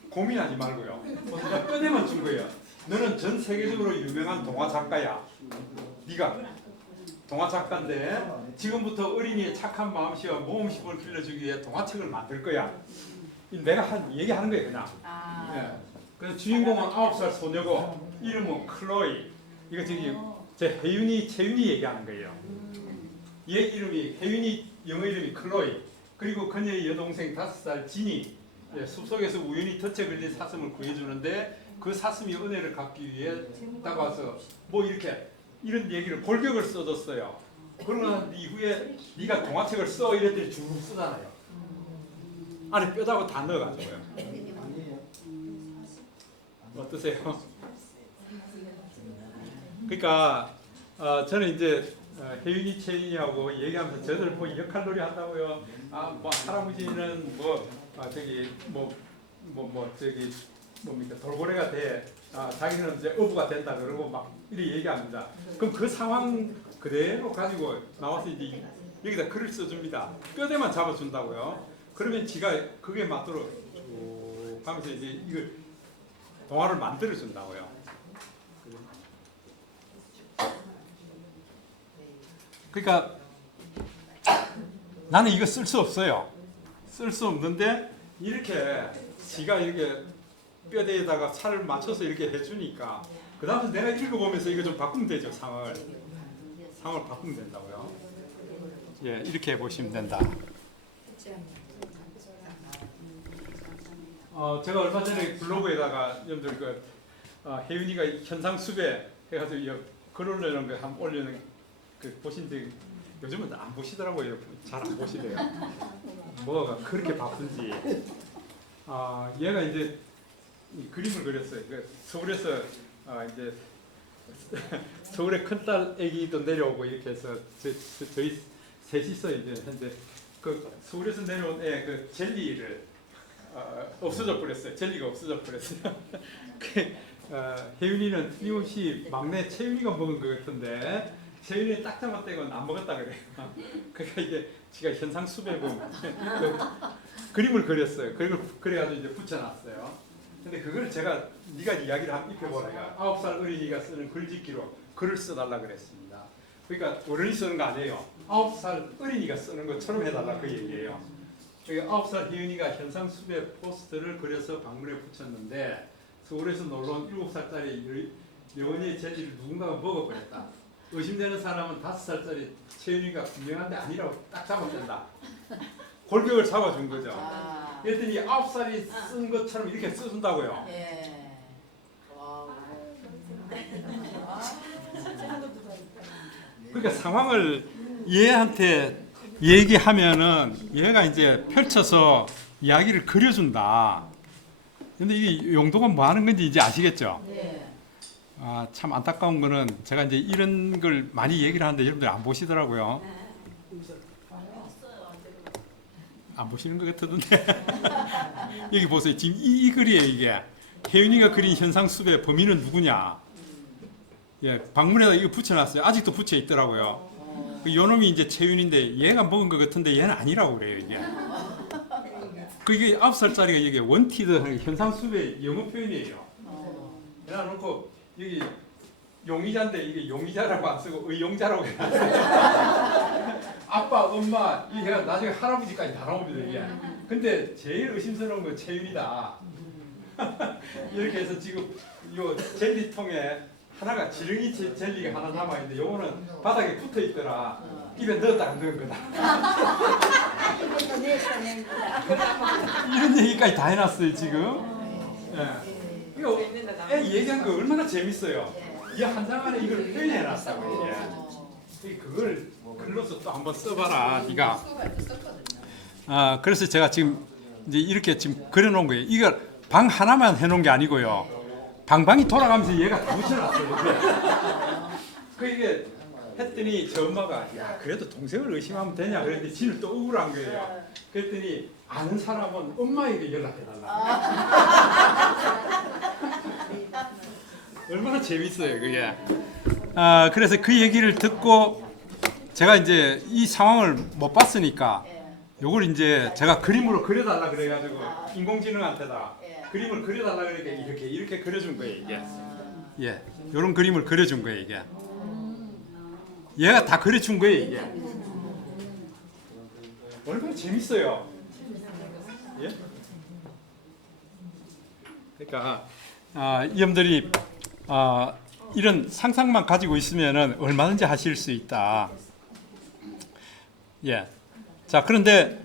고민하지 말고요. 제가 꺼내만 준 거예요. 너는 전 세계적으로 유명한 동화 작가야. 네가 동화 작가인데 지금부터 어린이의 착한 마음씨와 모험심을 길러주기 위해 동화책을 만들 거야. 내가 얘기하는 거예요, 그냥. 예. 그래서 주인공은 9살 소녀고 이름은 클로이. 이거 제 채윤이 얘기하는 거예요. 얘 이름이 혜윤이 영어 이름이 클로이. 그리고 그녀의 여동생 5살 진이 숲속에서 우연히 덫에 걸린 사슴을 구해주는데 그 사슴이 은혜를 갚기 위해 딱 와서 뭐 이런 얘기를 골격을 써줬어요. 그러고 난 이후에 네가 동화책을 써 이랬더니 쭉 쓰잖아요. 안에 뼈다고 다 넣어가지고요. 아니에요. 어떠세요? 그러니까 저는 이제 혜윤이, 채윤이하고 얘기하면서 저들 뭐 역할놀이 한다고요. 뭐 할아버지는 저기 저기 뭡니까 돌고래가 돼. 자기는 이제 어부가 된다 그러고 막 이렇게 얘기합니다. 그럼 그 상황 그대로 가지고 나와서 이제 여기다 글을 써줍니다. 뼈대만 잡아준다고요. 그러면 지가 그게 맞도록 쭉 하면서 이제 이걸 동화를 만들어 준다고요. 그러니까 나는 이거 쓸 수 없어요. 쓸 수 없는데 이렇게 지가 이렇게 뼈대에다가 살을 맞춰서 이렇게 해주니까 그 다음에 내가 읽어보면서 이거 좀 바꾸면 되죠. 상을 바꾸면 된다고요. 예, 이렇게 해보시면 된다. 제가 얼마 전에 블로그에다가 여러분들 혜윤이가 현상 수배 해가지고 글 올리는 거 한번 올리는 그 보신데 요즘은 안 보시더라고요. 잘 안 보시대요. 뭐가 그렇게 바쁜지. 얘가 이제 이 그림을 그렸어요. 서울에서 이제 서울에 큰딸 아기도 내려오고 이렇게 해서 저희 셋이서 이제 현재 그 서울에서 내려온 애 그 젤리를 없어져 버렸어요. 젤리가 없어져 버렸어요. 혜윤이는 틀림없이 막내 채윤이가 먹은 것 같은데 채윤이 딱 잡아떼고는 안 먹었다 그래요. 그러니까 이게 지가 현상 수배고 그림을 그렸어요. 그래가지고 이제 붙여놨어요. 근데 그걸 제가 네가 이야기를 한번 입혀보라. 9살 어린이가 쓰는 글짓기로 글을 써달라 그랬습니다. 그러니까 어른이 쓰는 거 아니에요. 9살 어린이가 쓰는 것처럼 해달라 그 얘기예요. 그러니까 9살 혜윤이가 현상 수배 포스터를 그려서 방문에 붙였는데 서울에서 놀러온 7살짜리 영원히의 젤리를 누군가가 먹어버렸다. 의심되는 사람은 5살짜리 채윤이가 분명한데 아니라고 딱 잡아댄다. 골격을 잡아준 거죠. 그랬더니 9살이 쓴 것처럼 이렇게 써준다고요. 예. 와우. 그러니까 상황을 얘한테 얘기하면은 얘가 이제 펼쳐서 이야기를 그려준다. 근데 이게 용도가 뭐 하는 건지 이제 아시겠죠? 네. 참 안타까운 거는 제가 이제 이런 걸 많이 얘기를 하는데 여러분들 안 보시더라고요. 안 보시는 것 같던데. 여기 보세요. 지금 이 글이에요, 이게. 혜윤이가 그린 현상 수배 범인은 누구냐? 예, 방문에다 이거 붙여놨어요. 아직도 붙여 있더라고요. 요 놈이 이제 채윤인데 얘가 먹은 것 같은데 얘는 아니라고 그래요, 이게. 그게 9살짜리가 이게 원티드 현상 수배 영어 표현이에요. 그래놓고 여기 용의자인데 이게 용의자라고 안 쓰고 의용자라고 해놨어요. 아빠, 엄마, 이게 나중에 할아버지까지 다 나옵니다, 이게. 근데 제일 의심스러운 건 채윤이다. 이렇게 해서 지금 요 젤리통에 하나가 지렁이 젤리가 하나 남아있는데 요거는 바닥에 붙어 있더라. 입에 넣었다 안 넣은 거다. 이런 얘기까지 다 해놨어요, 지금. 예. 이거 애 얘기한 거 얼마나 재밌어요. 이 한 장 안에 이걸 표현해놨다고 이게. 그걸 글로서 또 한번 써봐라, 네가. 그래서 제가 지금 이제 이렇게 지금 그려놓은 거예요. 이걸 방 하나만 해놓은 게 아니고요. 방방이 돌아가면서 얘가 다 붙여놨어요. 그 이게 했더니 저 엄마가 야 그래도 동생을 의심하면 되냐 그랬더니 지는 또 억울한 거예요. 그랬더니 아는 사람은 엄마에게 연락해달라. 얼마나 재밌어요 그게. 그래서 그 얘기를 듣고 제가 이제 이 상황을 못 봤으니까 요걸 이제 제가 그림으로 그려달라 그래가지고 인공지능한테다 그림을 그려달라 그러니까 이렇게 그려준 거예요 이게. 예, 요런 그림을 그려준 거예요 이게. 얘가 다 그려준 거예요 이게. 얼마나 재밌어요. 예? 그러니까 여러분들이 이런 상상만 가지고 있으면은 얼마든지 하실 수 있다. 예. 자 그런데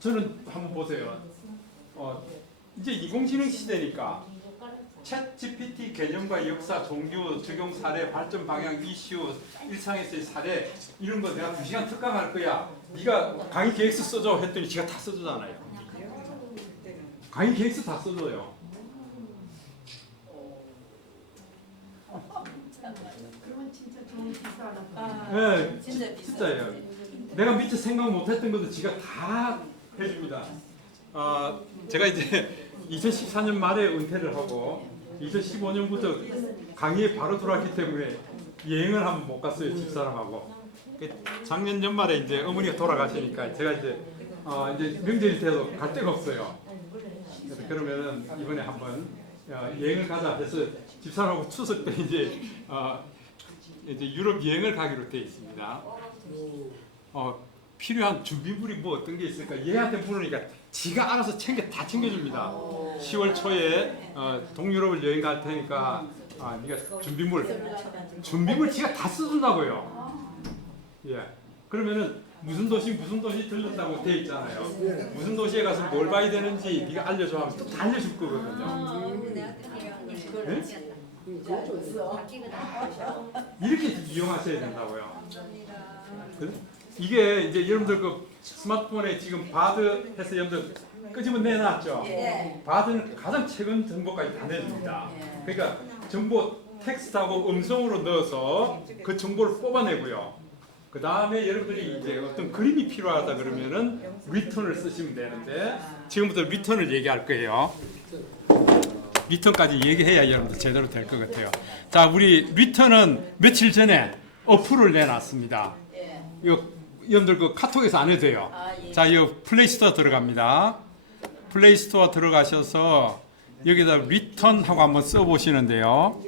저는 한번 보세요. 이제 인공지능 시대니까 챗 GPT 개념과 역사, 종교, 적용 사례, 발전 방향, 이슈, 일상에서의 사례 이런 거 내가 2시간 특강할 거야. 네가 강의 계획서 써줘 했더니 지가 다 써주잖아요. 강의 계획서 다 써줘요. 그러면 진짜 좀 비싸다. 네, 진짜 비싸. 진짜예요. 내가 미처 생각 못했던 것도 지가 다 해줍니다. 제가 이제 2014년 말에 은퇴를 하고 2015년부터 강의에 바로 들어왔기 때문에 여행을 한번 못 갔어요, 집사람하고. 작년 연말에 이제 어머니가 돌아가시니까 제가 이제 명절이 돼도 갈 데가 없어요. 그래서 그러면은 이번에 한번 여행을 가자 해서 집사람하고 추석 때 이제 유럽 여행을 가기로 되어 있습니다. 필요한 준비물이 뭐 어떤 게 있을까? 얘한테 물으니까 지가 알아서 다 챙겨줍니다. 10월 초에 동유럽을 여행 갈 테니까 네가 준비물 지가 다 써준다고요. 예. 그러면은 무슨 도시 들른다고 돼 있잖아요. 무슨 도시에 가서 뭘 봐야 되는지 네가 알려줘 하면 또 다 알려줄 거거든요. 네? 이렇게 이용하셔야 된다고요. 그래? 이게 이제 여러분들 그 스마트폰에 지금 바드 해서 여러분들 끄집어 내놨죠. 바드는 가장 최근 정보까지 다 내줍니다. 그러니까 정보 텍스트하고 음성으로 넣어서 그 정보를 뽑아내고요. 그 다음에 여러분들이 이제 어떤 그림이 필요하다 그러면은 리턴을 쓰시면 되는데 지금부터 리턴을 얘기할 거예요. 리턴까지 얘기해야 여러분들 제대로 될 것 같아요. 자, 우리 리턴은 며칠 전에 어플을 내놨습니다. 이거 여러분들 그 카톡에서 안 해도 돼요. 자, 이 플레이스토어 들어갑니다. 플레이스토어 들어가셔서 여기다 리턴하고 한번 써보시는데요.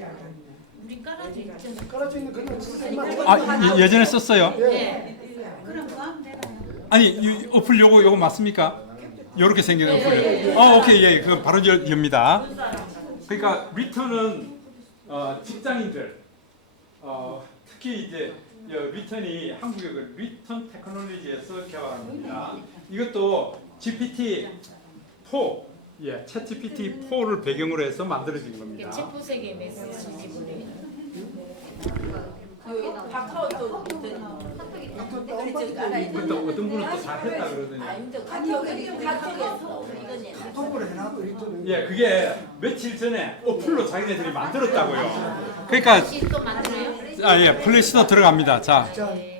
우리 깔아져 있잖아. 깔아져 있는 그런 예전에 썼어요? 네. 그럼 내가 아니, 이 어플 요거 맞습니까? 요렇게 생긴 어플. 오케이, 예, 그 바로 엽니다. 그러니까 리턴은 직장인들, 특히 이제 리턴이 한국의 그 리턴 테크놀로지에서 개발합니다. 이것도 GPT-4, 챗 GPT-4를 배경으로 해서 만들어진 겁니다. 체포세계 메시지 보내. 카카오톡 근데 어떤 분은 또 잘했다 그러더니. 카톡을 해놔도 리턴은 예, 그게 며칠 전에 어플로 자기네들이 만들었다고요. 그러니까 또 만들어요? 플레이스토어 들어갑니다. 자,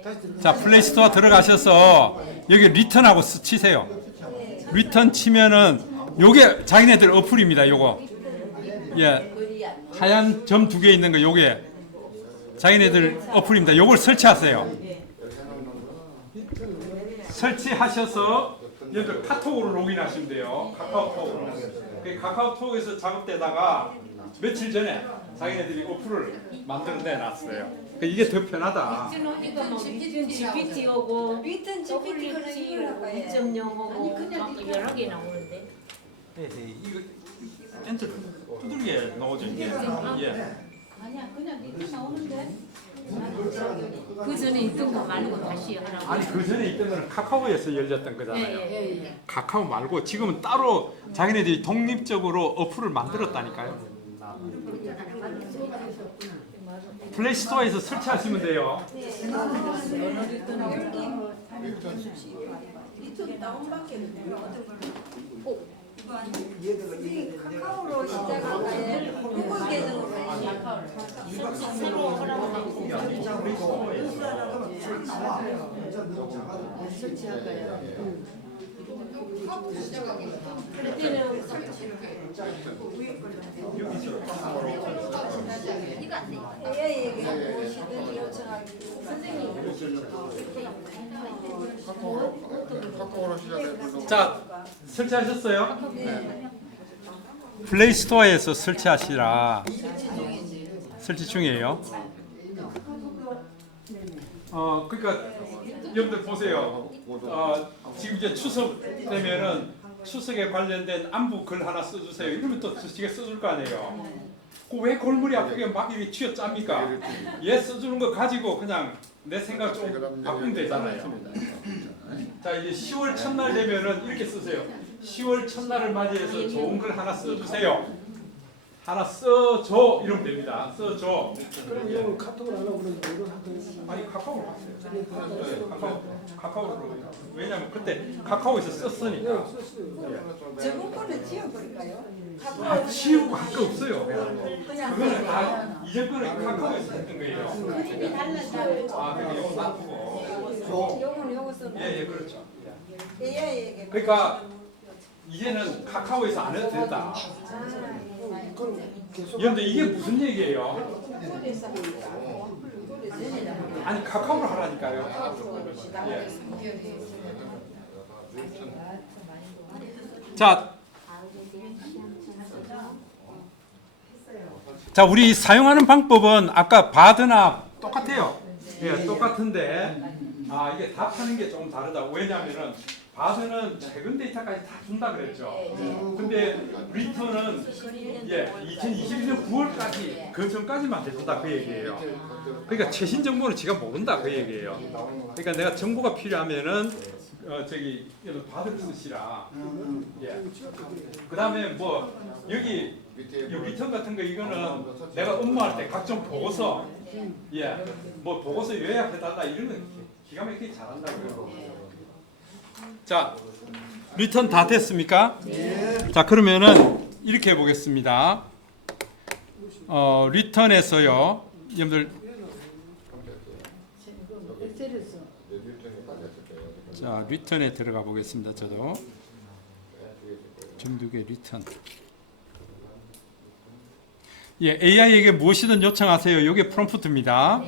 다시 들어. 자, 플레이스토어 들어가셔서 여기 리턴하고 치세요. 리턴 치면은 요게 자기네들 어플입니다. 요거. 예. 하얀 점 2개 있는 거 요게 자기네들 어플입니다. 요걸 설치하세요. 설치하셔서 여러분 카톡으로 로그인하시면 돼요. 카카오톡으로. 그 카카오톡에서 작업되다가 며칠 전에 자기네들이 어플을 만들어 내놨어요. 이게 더 편하다. 이거 뭐 리턴 GPT 오고 리턴 GPT 그런 이유라고 해. 2.0 오고 막 여러 개 나오는데. 이거 엔터 두들겨 나오죠. 이게. 예. 아니야, 그냥 리턴 나오는데. 그 전에 있던 거 말고 다시 하라고. 아니 그 전에 있던 거는 카카오에서 열렸던 거잖아요. 예. 카카오 말고 지금은 따로 자기네들이 독립적으로 어플을 만들었다니까요. 플레이스토어에서 설치하시면 돼요. 리턴 다운받게 카카오로 시작한 거에 구글 계정으로 새로 하라고 하고. AI에게 무엇이든 요청하기 카카오로 시작해서 자, 설치하셨어요? 플레이스토어에서 설치하시라. 설치 중이에요. 그러니까 여러분들 보세요. 지금 이제 추석 되면은 추석에 관련된 안부 글 하나 써주세요. 이러면 또 지가 써줄 거 아니에요. 왜 골머리 아프게 막 이렇게 쥐어 짭니까? 얘 써주는 거 가지고 그냥 내 생각 좀 바꾸면 되잖아요. 자, 이제 10월 첫날 되면은 이렇게 쓰세요. 10월 첫날을 맞이해서 좋은 글 하나 써주세요. 하나 써줘 이러면 됩니다. 써줘. 그럼 이거 카톡을 안 하고 그러는데 이거 하고 아니 카카오로 봤어요. 네, 카카오로. 왜냐면 그때 카카오에서 썼으니까. 저번 거는 지워버릴까요? 아, 지우고 할 거 없어요. 그냥 그거는 다 이전 거는 카카오에서 했던 거예요. 그림이 달라서 아, 그게 요거 놔두고. 요거는 요거 쓰면 예, 그렇죠. 예. AI에게 그러니까 이제는 카카오에서 안 해도 된다. 그럼 계속 그런데 이게 무슨 얘기예요? 아니 카카오로 하라니까요. 예. 자, 우리 사용하는 방법은 아까 바드나 똑같아요. 예, 똑같은데 이게 답하는 게 조금 다르다. 왜냐하면은 바드는 최근 데이터까지 다 준다 그랬죠. 근데 리턴은 2021년 9월까지 그 전까지만 해준다 그 얘기예요. 그러니까 최신 정보는 지가 모른다 그 얘기예요. 그러니까 내가 정보가 필요하면은 이런 바드를 쓰시라. 예. 그다음에 뭐 여기 이 리턴 같은 거 이거는 내가 업무할 때 각종 보고서 뭐 보고서 요약해달라 이런 거 기가 막히게 잘한다고요. 자, 리턴 다 됐습니까? 자, 그러면은 이렇게 해보겠습니다. 리턴에서요, 여러분들, 자, 리턴에 들어가 보겠습니다. 저도 점두개 리턴. 예, AI에게 무엇이든 요청하세요. 이게 프롬프트입니다.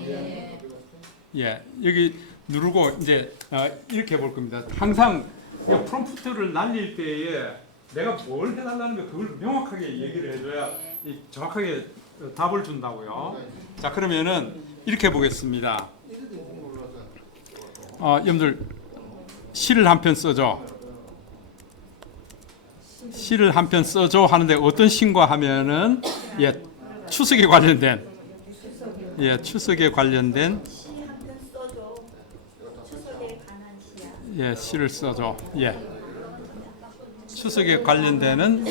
예, 여기 누르고 이제 이렇게 해볼 겁니다. 항상 이 프롬프트를 날릴 때에 내가 뭘 해달라는 거 그걸 명확하게 얘기를 해줘야 정확하게 답을 준다고요. 자, 그러면은 이렇게 해보겠습니다. 여러분들 시를 한 편 써줘. 시를 한 편 써줘 하는데 어떤 시인가 하면은 추석에 관련된 추석에 관련된 시를 써줘. 추석에 관련되는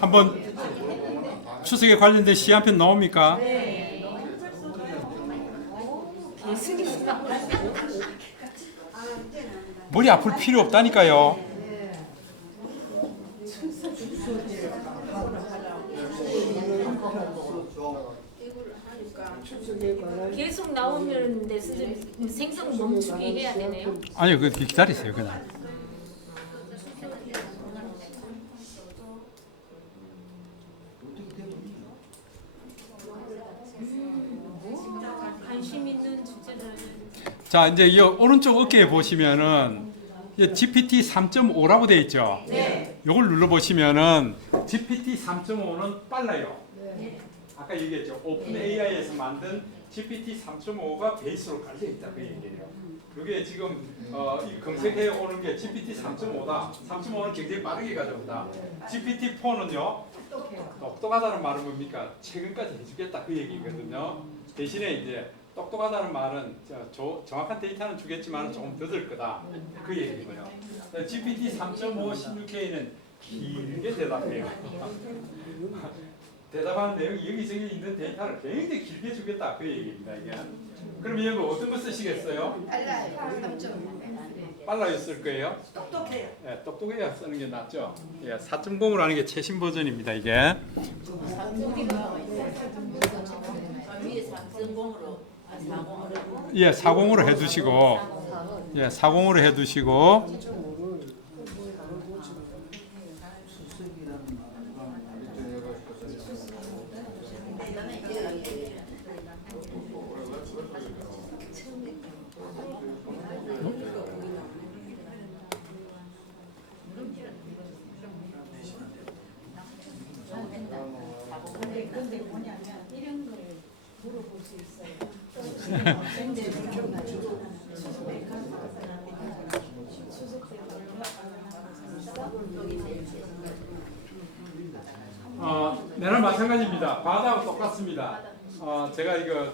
한번 추석에 관련된 시 한 편 나옵니까? 머리 아플 필요 없다니까요. 계속 나오면 생성 멈추기 해야 되네요. 아니요, 그 기다리세요, 그냥. 관심 있는 주제를. 자, 이제 이 오른쪽 어깨에 보시면은 GPT 3.5라고 되어 있죠. 네. 이걸 눌러 보시면은 GPT 3.5는 빨라요. 네. 아까 얘기했죠. 오픈 AI에서 만든 GPT 3.5가 베이스로 깔려 있다 그 얘기예요. 이게 지금 이 검색해 오는 게 GPT 3.5다. 3.5는 굉장히 빠르게 가져온다. GPT 4는요. 똑똑하다는 말은 뭡니까? 최근까지 해주겠다 그 얘기거든요. 대신에 이제 똑똑하다는 말은 정확한 데이터는 주겠지만 조금 더들 거다 그 얘기고요. GPT 3.5 16K는 길게 대답해요. 대답하는 내용이 여기저기 있는 데이터를 굉장히 길게 주겠다 그 얘기입니다. 이게. 그럼 이거 어떤 거 쓰시겠어요? 빨라요 쓸 거예요? 똑똑해요. 예, 똑똑해야 쓰는 게 낫죠. 4.0으로 하는 게 최신 버전입니다. 이게. 예, 40으로 해두시고, 40으로 해두시고. 근데 뭐냐면 이런 걸 물어볼 수 있어요. 내나 마찬가지입니다. 바다하고 똑같습니다. 제가 이거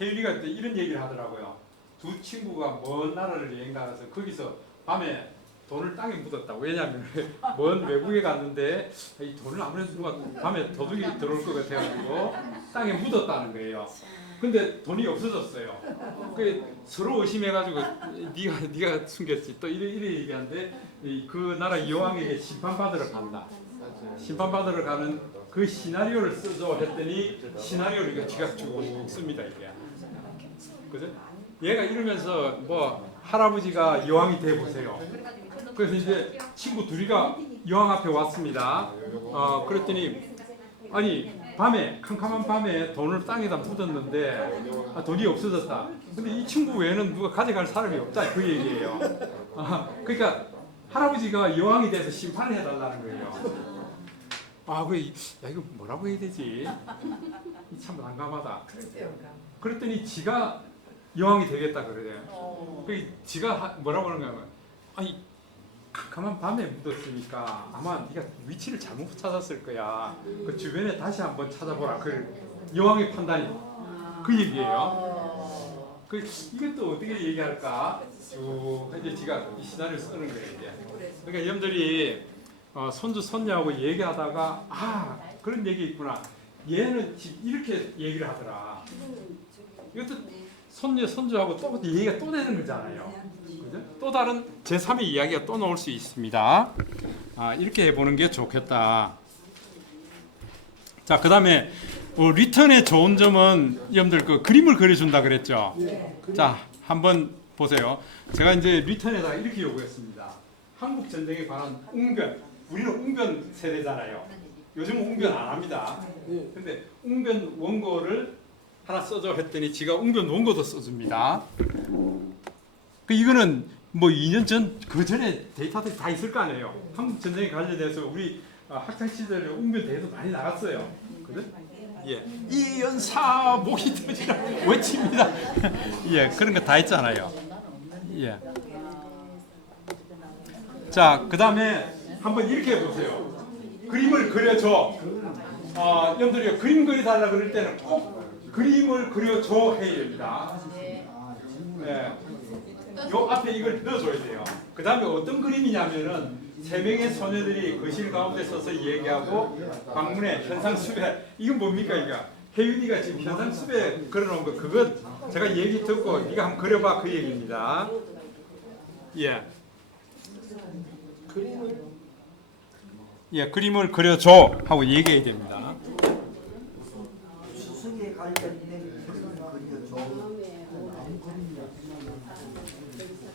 혜윤이가 그때 이런 얘기를 하더라고요. 두 친구가 먼 나라를 여행 가서 거기서 밤에 돈을 땅에 묻었다. 왜냐하면 먼 외국에 갔는데 이 돈을 아무래도 누가 밤에 도둑이 들어올 것 같아가지고 땅에 묻었다는 거예요. 근데 돈이 없어졌어요. 그 서로 의심해가지고 네가 숨겼지. 또 이래 얘기하는데 그 나라 여왕에게 심판받으러 간다. 심판받으러 가는 그 시나리오를 쓰죠 했더니 시나리오를 이거 지가 쭉 씁니다 이게. 그죠? 얘가 이러면서 뭐 할아버지가 여왕이 돼 보세요. 그래서 이제 친구 둘이가 여왕 앞에 왔습니다. 그랬더니 아니 밤에 캄캄한 밤에 돈을 땅에다 묻었는데 돈이 없어졌다. 근데 이 친구 외에는 누가 가져갈 사람이 없다 그 얘기예요. 그러니까 할아버지가 여왕이 돼서 심판을 해달라는 거예요. 이거 뭐라고 해야 되지? 참 난감하다. 그랬더니 지가 여왕이 되겠다 그러대요. 지가 뭐라고 하는 거야? 아니 캄캄한 밤에 묻었으니까 아마 네가 위치를 잘못 찾았을 거야. 그 주변에 다시 한번 찾아보라. 그 여왕의 판단이 그 얘기예요. 이게 또 어떻게 얘기할까? 쭉 이제 지가 이 시나리오 쓰는 거예요 이제. 그러니까 여러분들이 손주 손녀하고 얘기하다가 그런 얘기 있구나. 얘는 지금 이렇게 얘기를 하더라. 이것도 손주하고 또 얘기가 또 되는 거잖아요. 그죠? 또 다른 제3의 이야기가 또 나올 수 있습니다. 이렇게 해보는 게 좋겠다. 자, 그 다음에 리턴의 좋은 점은 여러분들 그 그림을 그려준다 그랬죠. 자, 한번 보세요. 제가 이제 리턴에다가 이렇게 요구했습니다. 한국 전쟁에 관한 웅변. 우리는 웅변 세대잖아요. 요즘은 웅변 안 합니다. 근데 웅변 원고를 하나 써줘 했더니 지가 웅변 원고도 써줍니다. 이거는 뭐 2년 전, 그 전에 데이터들이 다 있을 거 아니에요. 한국 전쟁에 관련돼서 우리 학창 시절에 웅변 대회도 많이 나갔어요. 그죠? 예. 이연사 목이 터지라 외칩니다. 예, 그런 거 다 했잖아요. 예. 자, 그 다음에 한번 이렇게 해보세요. 그림을 그려줘. 여러분들이 그림 그려달라 그럴 때는 꼭 그림을 그려줘 해야 됩니다. 예. 요 앞에 이걸 넣어줘야 돼요. 그 다음에 어떤 그림이냐면은 3명의 소녀들이 거실 가운데 서서 얘기하고 방문에 현상수배. 이건 뭡니까 이게? 혜윤이가 지금 현상수배 그려놓은 거 그거 제가 얘기 듣고 네가 한번 그려봐 그 얘기입니다. 예. 그림을 그려줘 하고 얘기해야 됩니다. 수석에 관련된 그림을 그려줘.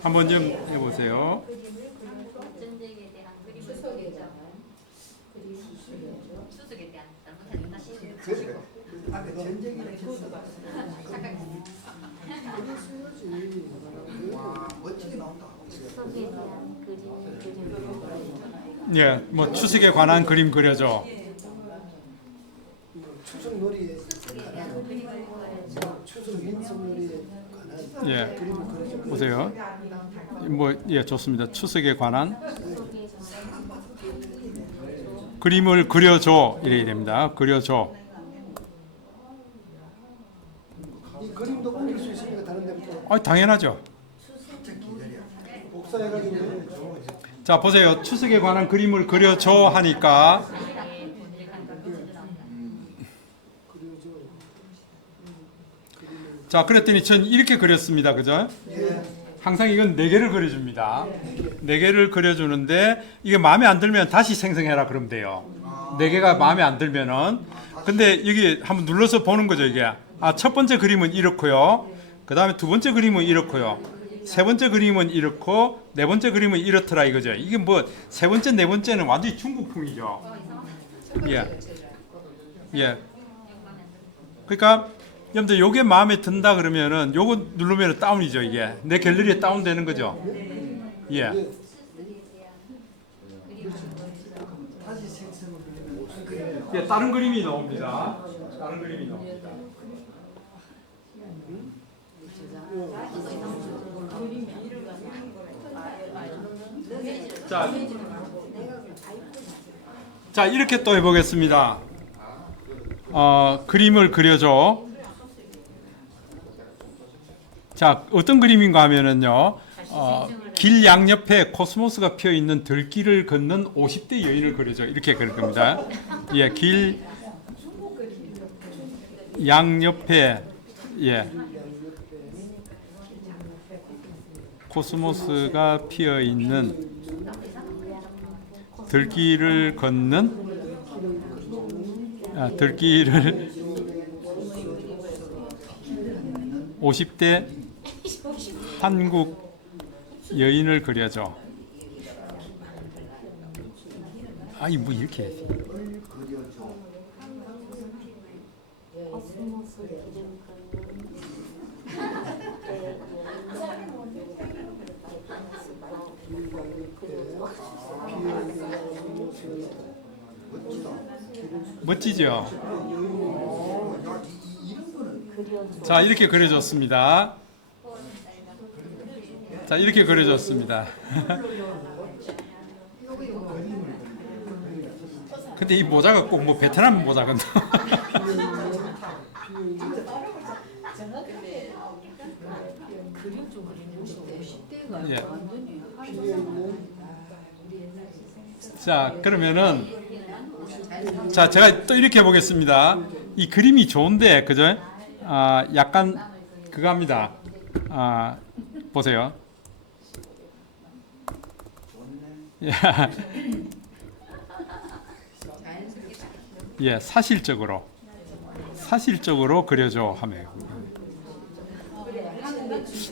한번 좀 해보세요. 전쟁에 대한 그림을 그리자. 수석에 대한 잘못한 다시. 전쟁이라는 와 멋지게 나온다. 수석에 대한 그림. 예, 뭐 추석에 관한 그림 그려줘. 추석놀이에 추석 연습놀이에 관한 예, 그림을 그려줘. 보세요. 좋습니다. 추석에 관한 그림을 그려줘 이래야 됩니다. 그려줘. 이 그림도 옮길 수 있으니까 다른 데부터 당연하죠. 복사해가지고. 자, 보세요. 추석에 관한 그림을 그려줘 하니까 자, 그랬더니 전 이렇게 그렸습니다. 그죠? 항상 이건 4개를 그려줍니다. 4개를 그려주는데 이게 마음에 안 들면 다시 생성해라 그러면 돼요. 4개가 마음에 안 들면은. 근데 여기 한번 눌러서 보는 거죠 이게. 첫 번째 그림은 이렇고요. 그 다음에 두 번째 그림은 이렇고요. 세 번째 그림은 이렇고 네 번째 그림은 이렇더라 이거죠. 이게 뭐 세 번째 네 번째는 완전히 중국풍이죠. 예. 그러니까 여러분들 요게 마음에 든다 그러면은 요거 누르면 다운이죠 이게. 내 갤러리에 다운되는 거죠. 예. 예, 다른 그림이 나옵니다. 다른 그림이 나옵니다. 자, 이렇게 또 해보겠습니다. 그림을 그려줘. 자, 어떤 그림인가 하면은요, 길 양옆에 코스모스가 피어 있는 들길을 걷는 50대 여인을 그려줘. 이렇게 그릴 겁니다. 예, 길 양옆에, 예, 코스모스가 피어 있는 들길을 걷는, 들길을 50대 한국 여인을 그려줘. 아이 뭐 이렇게 해. 멋지죠? 자, 이렇게 그려줬습니다. 자, 이렇게 그려줬습니다. 근데 이 모자가 꼭 뭐 베트남 모자 같나? 예. 자, 그러면은 자, 제가 또 이렇게 해보겠습니다. 이 그림이 좋은데, 그죠? 약간 그거 합니다. 보세요. 예, 사실적으로 그려줘 하면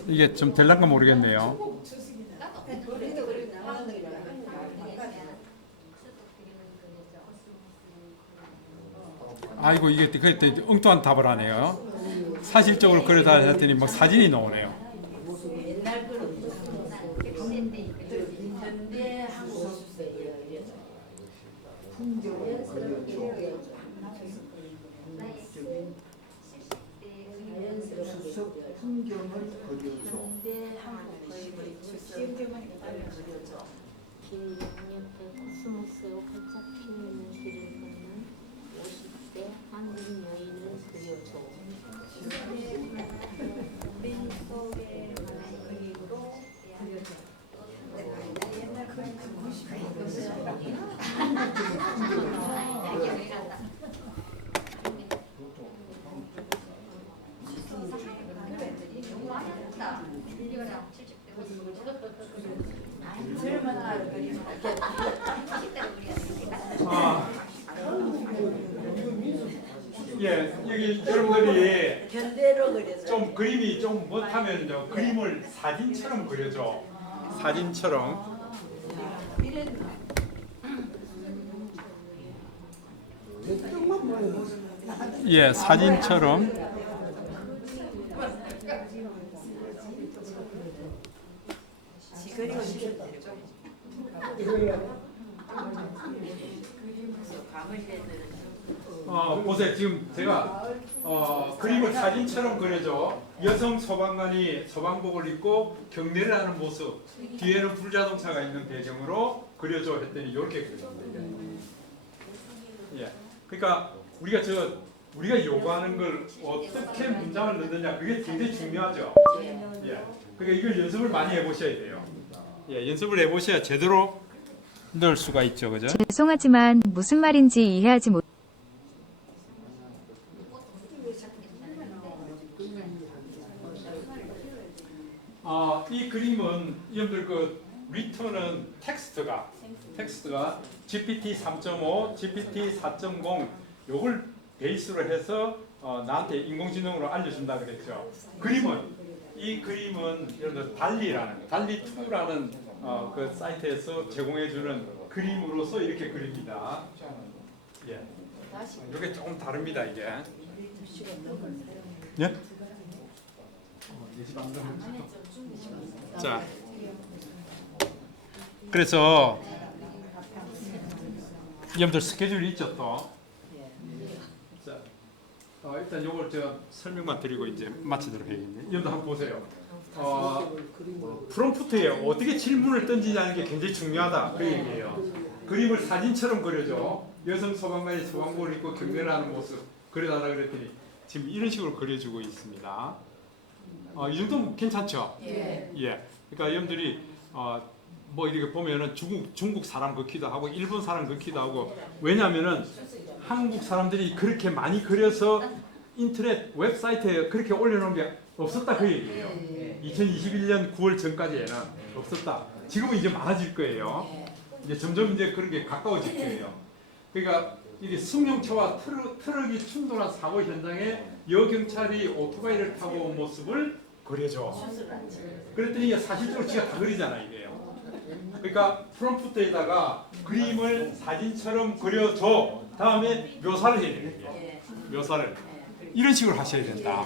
이게 좀 될란가 모르겠네요. 아이고 이게 그때 엉뚱한 답을 하네요. 사실적으로 그려다 했더니 막 사진이 나오네요. 옛날 그룹 현대 한국 풍경을 그려줘. 숲속 풍경을 그려줘. 현대 한국 그려줘. 길 양옆에 코스모스 활짝 피어있는 길을 걷는 50대 한국 여인을 그려줘. 예, 여기 여러분들이 현대로 그려줘. 좀 그림이 좀 못하면요, 그림을 사진처럼 그려줘. 사진처럼. 예, 사진처럼. 그리고 싶을 보세요. 지금 제가 그림을 사진처럼 그려줘. 여성 소방관이 소방복을 입고 경례를 하는 모습, 뒤에는 불자동차가 있는 배경으로 그려줘 했더니 이렇게 그려줍니다. 예, 그러니까 우리가 요구하는 걸 어떻게 문장을 넣느냐, 그게 굉장히 중요하죠. 예, 그러니까 이걸 연습을 많이 해보셔야 돼요. 예, 연습을 해보셔야 제대로 넣을 수가 있죠, 그죠? 죄송하지만 무슨 말인지 이해하지 못. 이 그림은 여러분들 그 리턴은 텍스트가 GPT 3.5, GPT 4.0 요걸 베이스로 해서 나한테 인공지능으로 알려준다 그랬죠. 이 그림은 여러분들 달리2라는 그 사이트에서 제공해주는 그림으로서 이렇게 그립니다. 예, 이게 조금 다릅니다 이게. 예? 자, 그래서 여러분들 스케줄이 있죠 또. 자, 일단 요걸 제가 설명만 드리고 이제 마치도록 해야겠네. 여러분들 한번 보세요. 프롬프트에 어떻게 질문을 던지냐는 게 굉장히 중요하다 그 얘기예요. 그림을 사진처럼 그려줘. 여성 소방관이 소방복을 입고 경례를 하는 모습, 그려달라 그랬더니 지금 이런 식으로 그려주고 있습니다. 이 정도면 괜찮죠? 예. 예. 그러니까 여러분들이 뭐 이렇게 보면은 중국 사람 그기도 하고 일본 사람 그기도 하고 왜냐하면은 한국 사람들이 그렇게 많이 그려서 인터넷 웹사이트에 그렇게 올려놓은 게 없었다 그 얘기예요. 2021년 9월 전까지에는 없었다. 지금은 이제 많아질 거예요. 이제 점점 이제 그런 게 가까워질 거예요. 그러니까 이게 승용차와 트럭이 충돌한 사고 현장에 여경찰이 오토바이를 타고 온 모습을 그려줘. 그랬더니 사실적으로 지가 다 그리잖아 이게요. 그러니까 프롬프트에다가 그림을 사진처럼 그려줘. 다음에 묘사를 해야 되는 거예요. 묘사를 이런 식으로 하셔야 된다.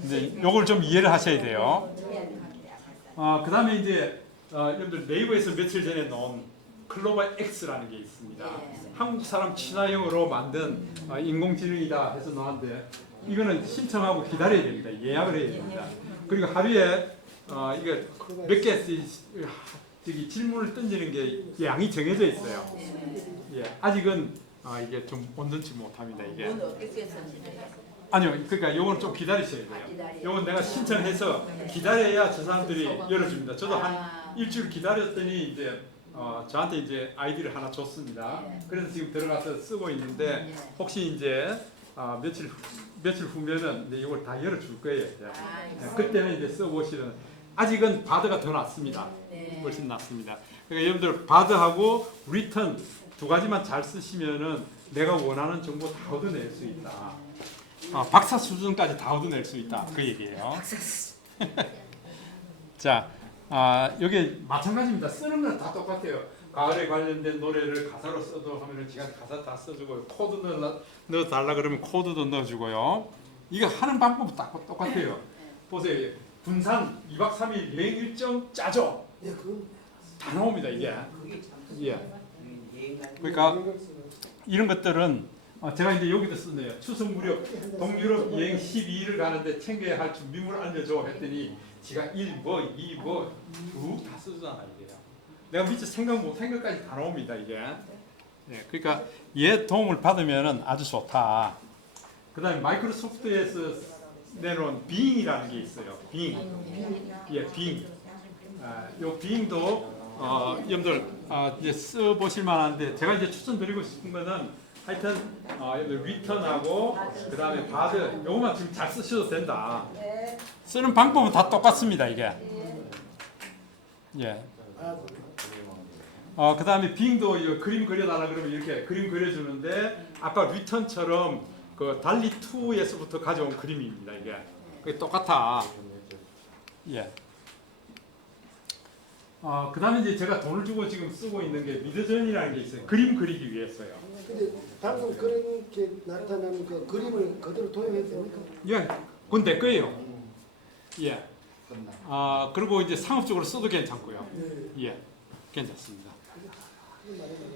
근데 요걸 좀 이해를 하셔야 돼요. 그 다음에 이제 여러분들 네이버에서 며칠 전에 나온 클로버 X라는 게 있습니다. 한국 사람 친화형으로 만든 인공지능이다 해서 나왔는데 이거는 신청하고 기다려야 됩니다. 예약을 해야 됩니다. 그리고 하루에 이게 몇 개 질문을 던지는 게 양이 정해져 있어요. 예, 아직은 이게 좀 온전치 못합니다. 이게. 아니요, 그러니까 요건 좀 기다리셔야 돼요. 요건 내가 신청해서 기다려야 저 사람들이 열어줍니다. 저도 한 일주일 기다렸더니 이제 저한테 이제 아이디를 하나 줬습니다. 그래서 지금 들어가서 쓰고 있는데 혹시 이제 며칠 후면은 이제 이걸 다 열어줄 거예요. 그때는 이제 써보시면 아직은 바드가 더 낫습니다. 훨씬 낫습니다. 그러니까 여러분들 바드하고 리턴 두 가지만 잘 쓰시면은 내가 원하는 정보 다 얻어낼 수 있다. 박사 수준까지 다 얻어낼 수 있다. 그 얘기예요. 자, 여기 마찬가지입니다. 쓰는 건 다 똑같아요. 가을에 관련된 노래를 가사로 써도 하면은 지가 가사 다 써주고 코드 넣어달라 그러면 코드도 넣어주고요. 이거 하는 방법은 딱 똑같아요. 보세요. 분산 2박 3일 여행 일정 짜죠. 다 나옵니다 이게. 예. 그러니까 이런 것들은 제가 이제 여기도 쓰네요. 추석 무렵 동유럽 여행 12일을 가는데 챙겨야 할 준비물 알려줘 했더니 지가 1, 뭐, 2, 뭐 쭉 다 쓰잖아 이게요. 내가 미처 생각 못한 것까지 다 나옵니다 이게. 예, 그러니까 얘 도움을 받으면 아주 좋다. 그다음에 마이크로소프트에서 내놓은 빙이라는 게 있어요. 빙. 예, 빙. 요 빙도 여러분들 이제 써보실 만한데 제가 이제 추천드리고 싶은 거는 하여튼 리턴하고 그 다음에 바드 요것만 지금 잘 쓰셔도 된다. 쓰는 방법은 다 똑같습니다 이게. 예. 그 다음에 빙도 이거 그림 그려달라 그러면 이렇게 그림 그려주는데 아까 리턴처럼 그 달리 2에서부터 가져온 그림입니다 이게. 그게 똑같아. 예. 그 다음에 이제 제가 돈을 주고 지금 쓰고 있는 게 미드전이라는 게 있어요. 그림 그리기 위해서요. 근데 방금 그렇게 나타나는 그 그림을 그대로 도용해도 됩니까? 예, 그건 내 거예요. 예. 그리고 이제 상업적으로 써도 괜찮고요. 예, 괜찮습니다.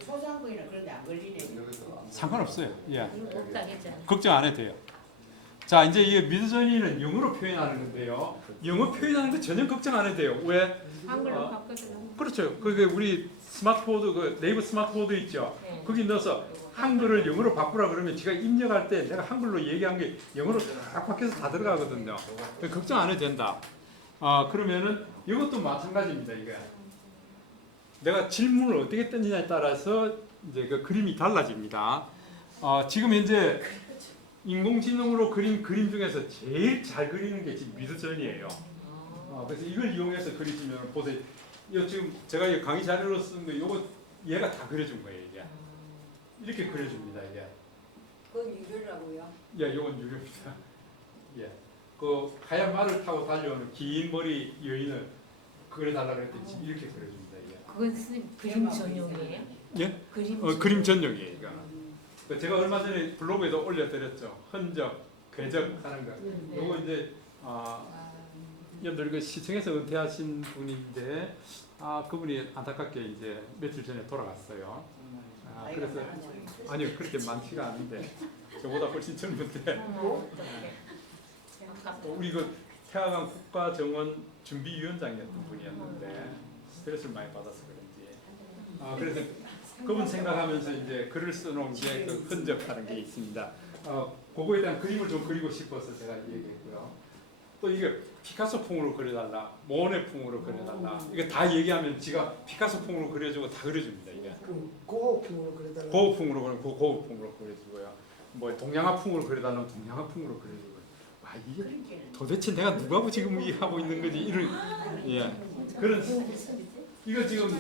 초상권이나 그런데 안 걸리네. 상관없어요. 예, 못하겠잖아. 걱정 안 해도 돼요. 자, 이제 이 미드저니는 영어로 표현하는 건데요. 영어 표현하는 거 전혀 걱정 안 해도 돼요. 왜? 한글로 바꿔서. 그렇죠. 그게 우리 스마트보드, 그 네이버 스마트보드 있죠. 거기 넣어서 한글을 영어로 바꾸라 그러면 제가 입력할 때 내가 한글로 얘기한 게 영어로 딱 바뀌어서 다 들어가거든요. 걱정 안 해도 된다. 그러면은 이것도 마찬가지입니다. 이게 내가 질문을 어떻게 던지냐에 따라서 이제 그 그림이 달라집니다. 지금 현재 인공지능으로 그린 그림 중에서 제일 잘 그리는 게 지금 미드전이에요. 그래서 이걸 이용해서 그리시면 보세요. 이거 지금 제가 이 강의 자료로 쓴 거 이거 얘가 다 그려준 거예요. 이게 이렇게 그려줍니다. 이게. 그건 유료라고요? 예, 이건 유료입니다. 예, 그 하얀 말을 타고 달려오는 긴 머리 여인을 그려달라 그랬더니 지금 이렇게 그려줍니다. 이게. 그건 선생님 그림 전용이에요? 예? 그림 그림 전용이에요. 이거. 제가 얼마 전에 블로그에도 올려드렸죠. 흔적, 궤적 하는 거. 요거 이제 여러분들 그 시청에서 은퇴하신 분인데 그분이 안타깝게 이제 며칠 전에 돌아갔어요. 그래서 아니요 그렇게 많지가 않은데 저보다 훨씬 젊은데 우리 그 태화강 국가정원 준비위원장이었던 분이었는데 스트레스를 많이 받아서 그런지 그래서 그분 생각하면서 이제 글을 써놓은 게 그 흔적하는 게 있습니다. 그거에 대한 그림을 좀 그리고 싶어서 제가 얘기했고요. 또 이게 피카소풍으로 그려달라, 모네풍으로 그려달라. 이거 다 얘기하면 지가 피카소풍으로 그려주고 다 그려줍니다. 이게 그럼 고급형으로 그려달라. 고흐풍으로 그리고 고흐풍으로 그려주고요. 뭐 동양화풍으로 그려달라면 동양화풍으로 그려주고요. 아 이게 도대체 내가 누구하고 지금 이 하고 있는 거지? 이런 예 그런 이거 지금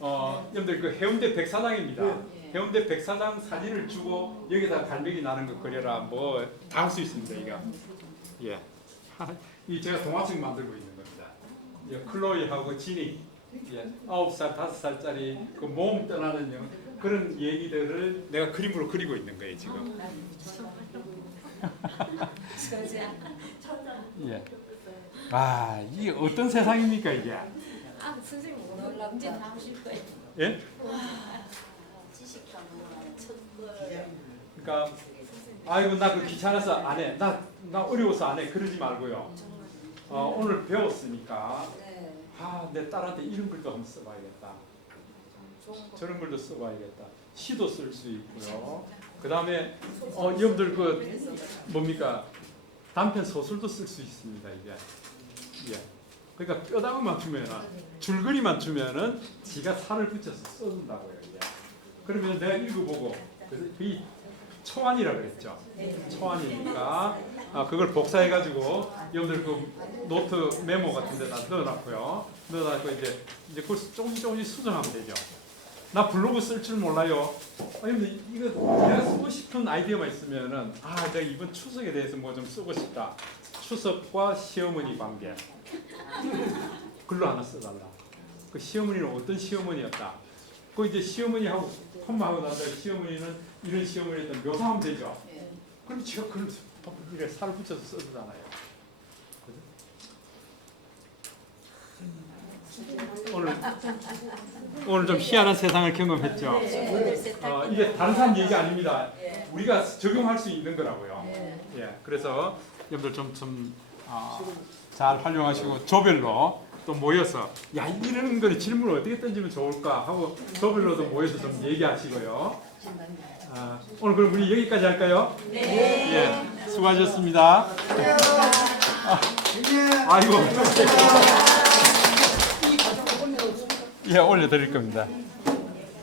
여러분들 그 해운대 백사장입니다. 해운대 백사장 사진을 주고 여기다 갈매기 나는 거 그려라 뭐 다 할 수 있습니다. 이거 예. 이 제가 동화책 만들고 있는 겁니다. 예, 클로이하고 지니 9살, 5살짜리 그 몸 떠나는 그런 얘기들을 내가 그림으로 그리고 있는 거예요 지금. 예. 아 이게 어떤 세상입니까 이게? 아 선생님 언제 다 하실 거예요? 예? 그러니까 아이고 나 그 귀찮아서 안 해. 나 어려워서 안 해. 그러지 말고요. 오늘 배웠으니까 내 딸한테 이런 글도 한번 써봐야겠다. 저런 글도 써봐야겠다. 시도 쓸 수 있고요. 그 다음에 여러분들 그 뭡니까 단편 소설도 쓸 수 있습니다. 이게 예. 그러니까 뼈다귀만 주면은 줄거리만 주면은 지가 살을 붙여서 써준다고요. 이게. 그러면 내가 읽어보고 그래서 이 초안이라 그랬죠. 초안이니까 그걸 복사해가지고 여러분들 그 노트 메모 같은 데다 넣어놨고요. 넣어놨고 이제 그걸 조금씩 수정하면 되죠. 나 블로그 쓸 줄 몰라요. 여러분들 이거 내가 쓰고 싶은 아이디어가 있으면은 내가 이번 추석에 대해서 뭐 좀 쓰고 싶다. 추석과 시어머니 관계 글로 하나 써달라. 그 시어머니는 어떤 시어머니였다. 그 이제 시어머니하고 콤마하고 나서 시어머니는 이런 시어머니였던 묘사하면 되죠. 그럼 제가 글을 이렇게 살을 붙여서 써주잖아요. 오늘 좀 희한한 세상을 경험했죠. 이게 다른 사람 얘기 아닙니다. 우리가 적용할 수 있는 거라고요. 예, 그래서 여러분들 좀 잘 활용하시고 조별로 또 모여서 이런 거를 질문을 어떻게 던지면 좋을까 하고 조별로도 모여서 좀 얘기하시고요. 오늘 그럼 우리 여기까지 할까요? 네. 예, 수고하셨습니다. 아이고. 예, 올려드릴 겁니다.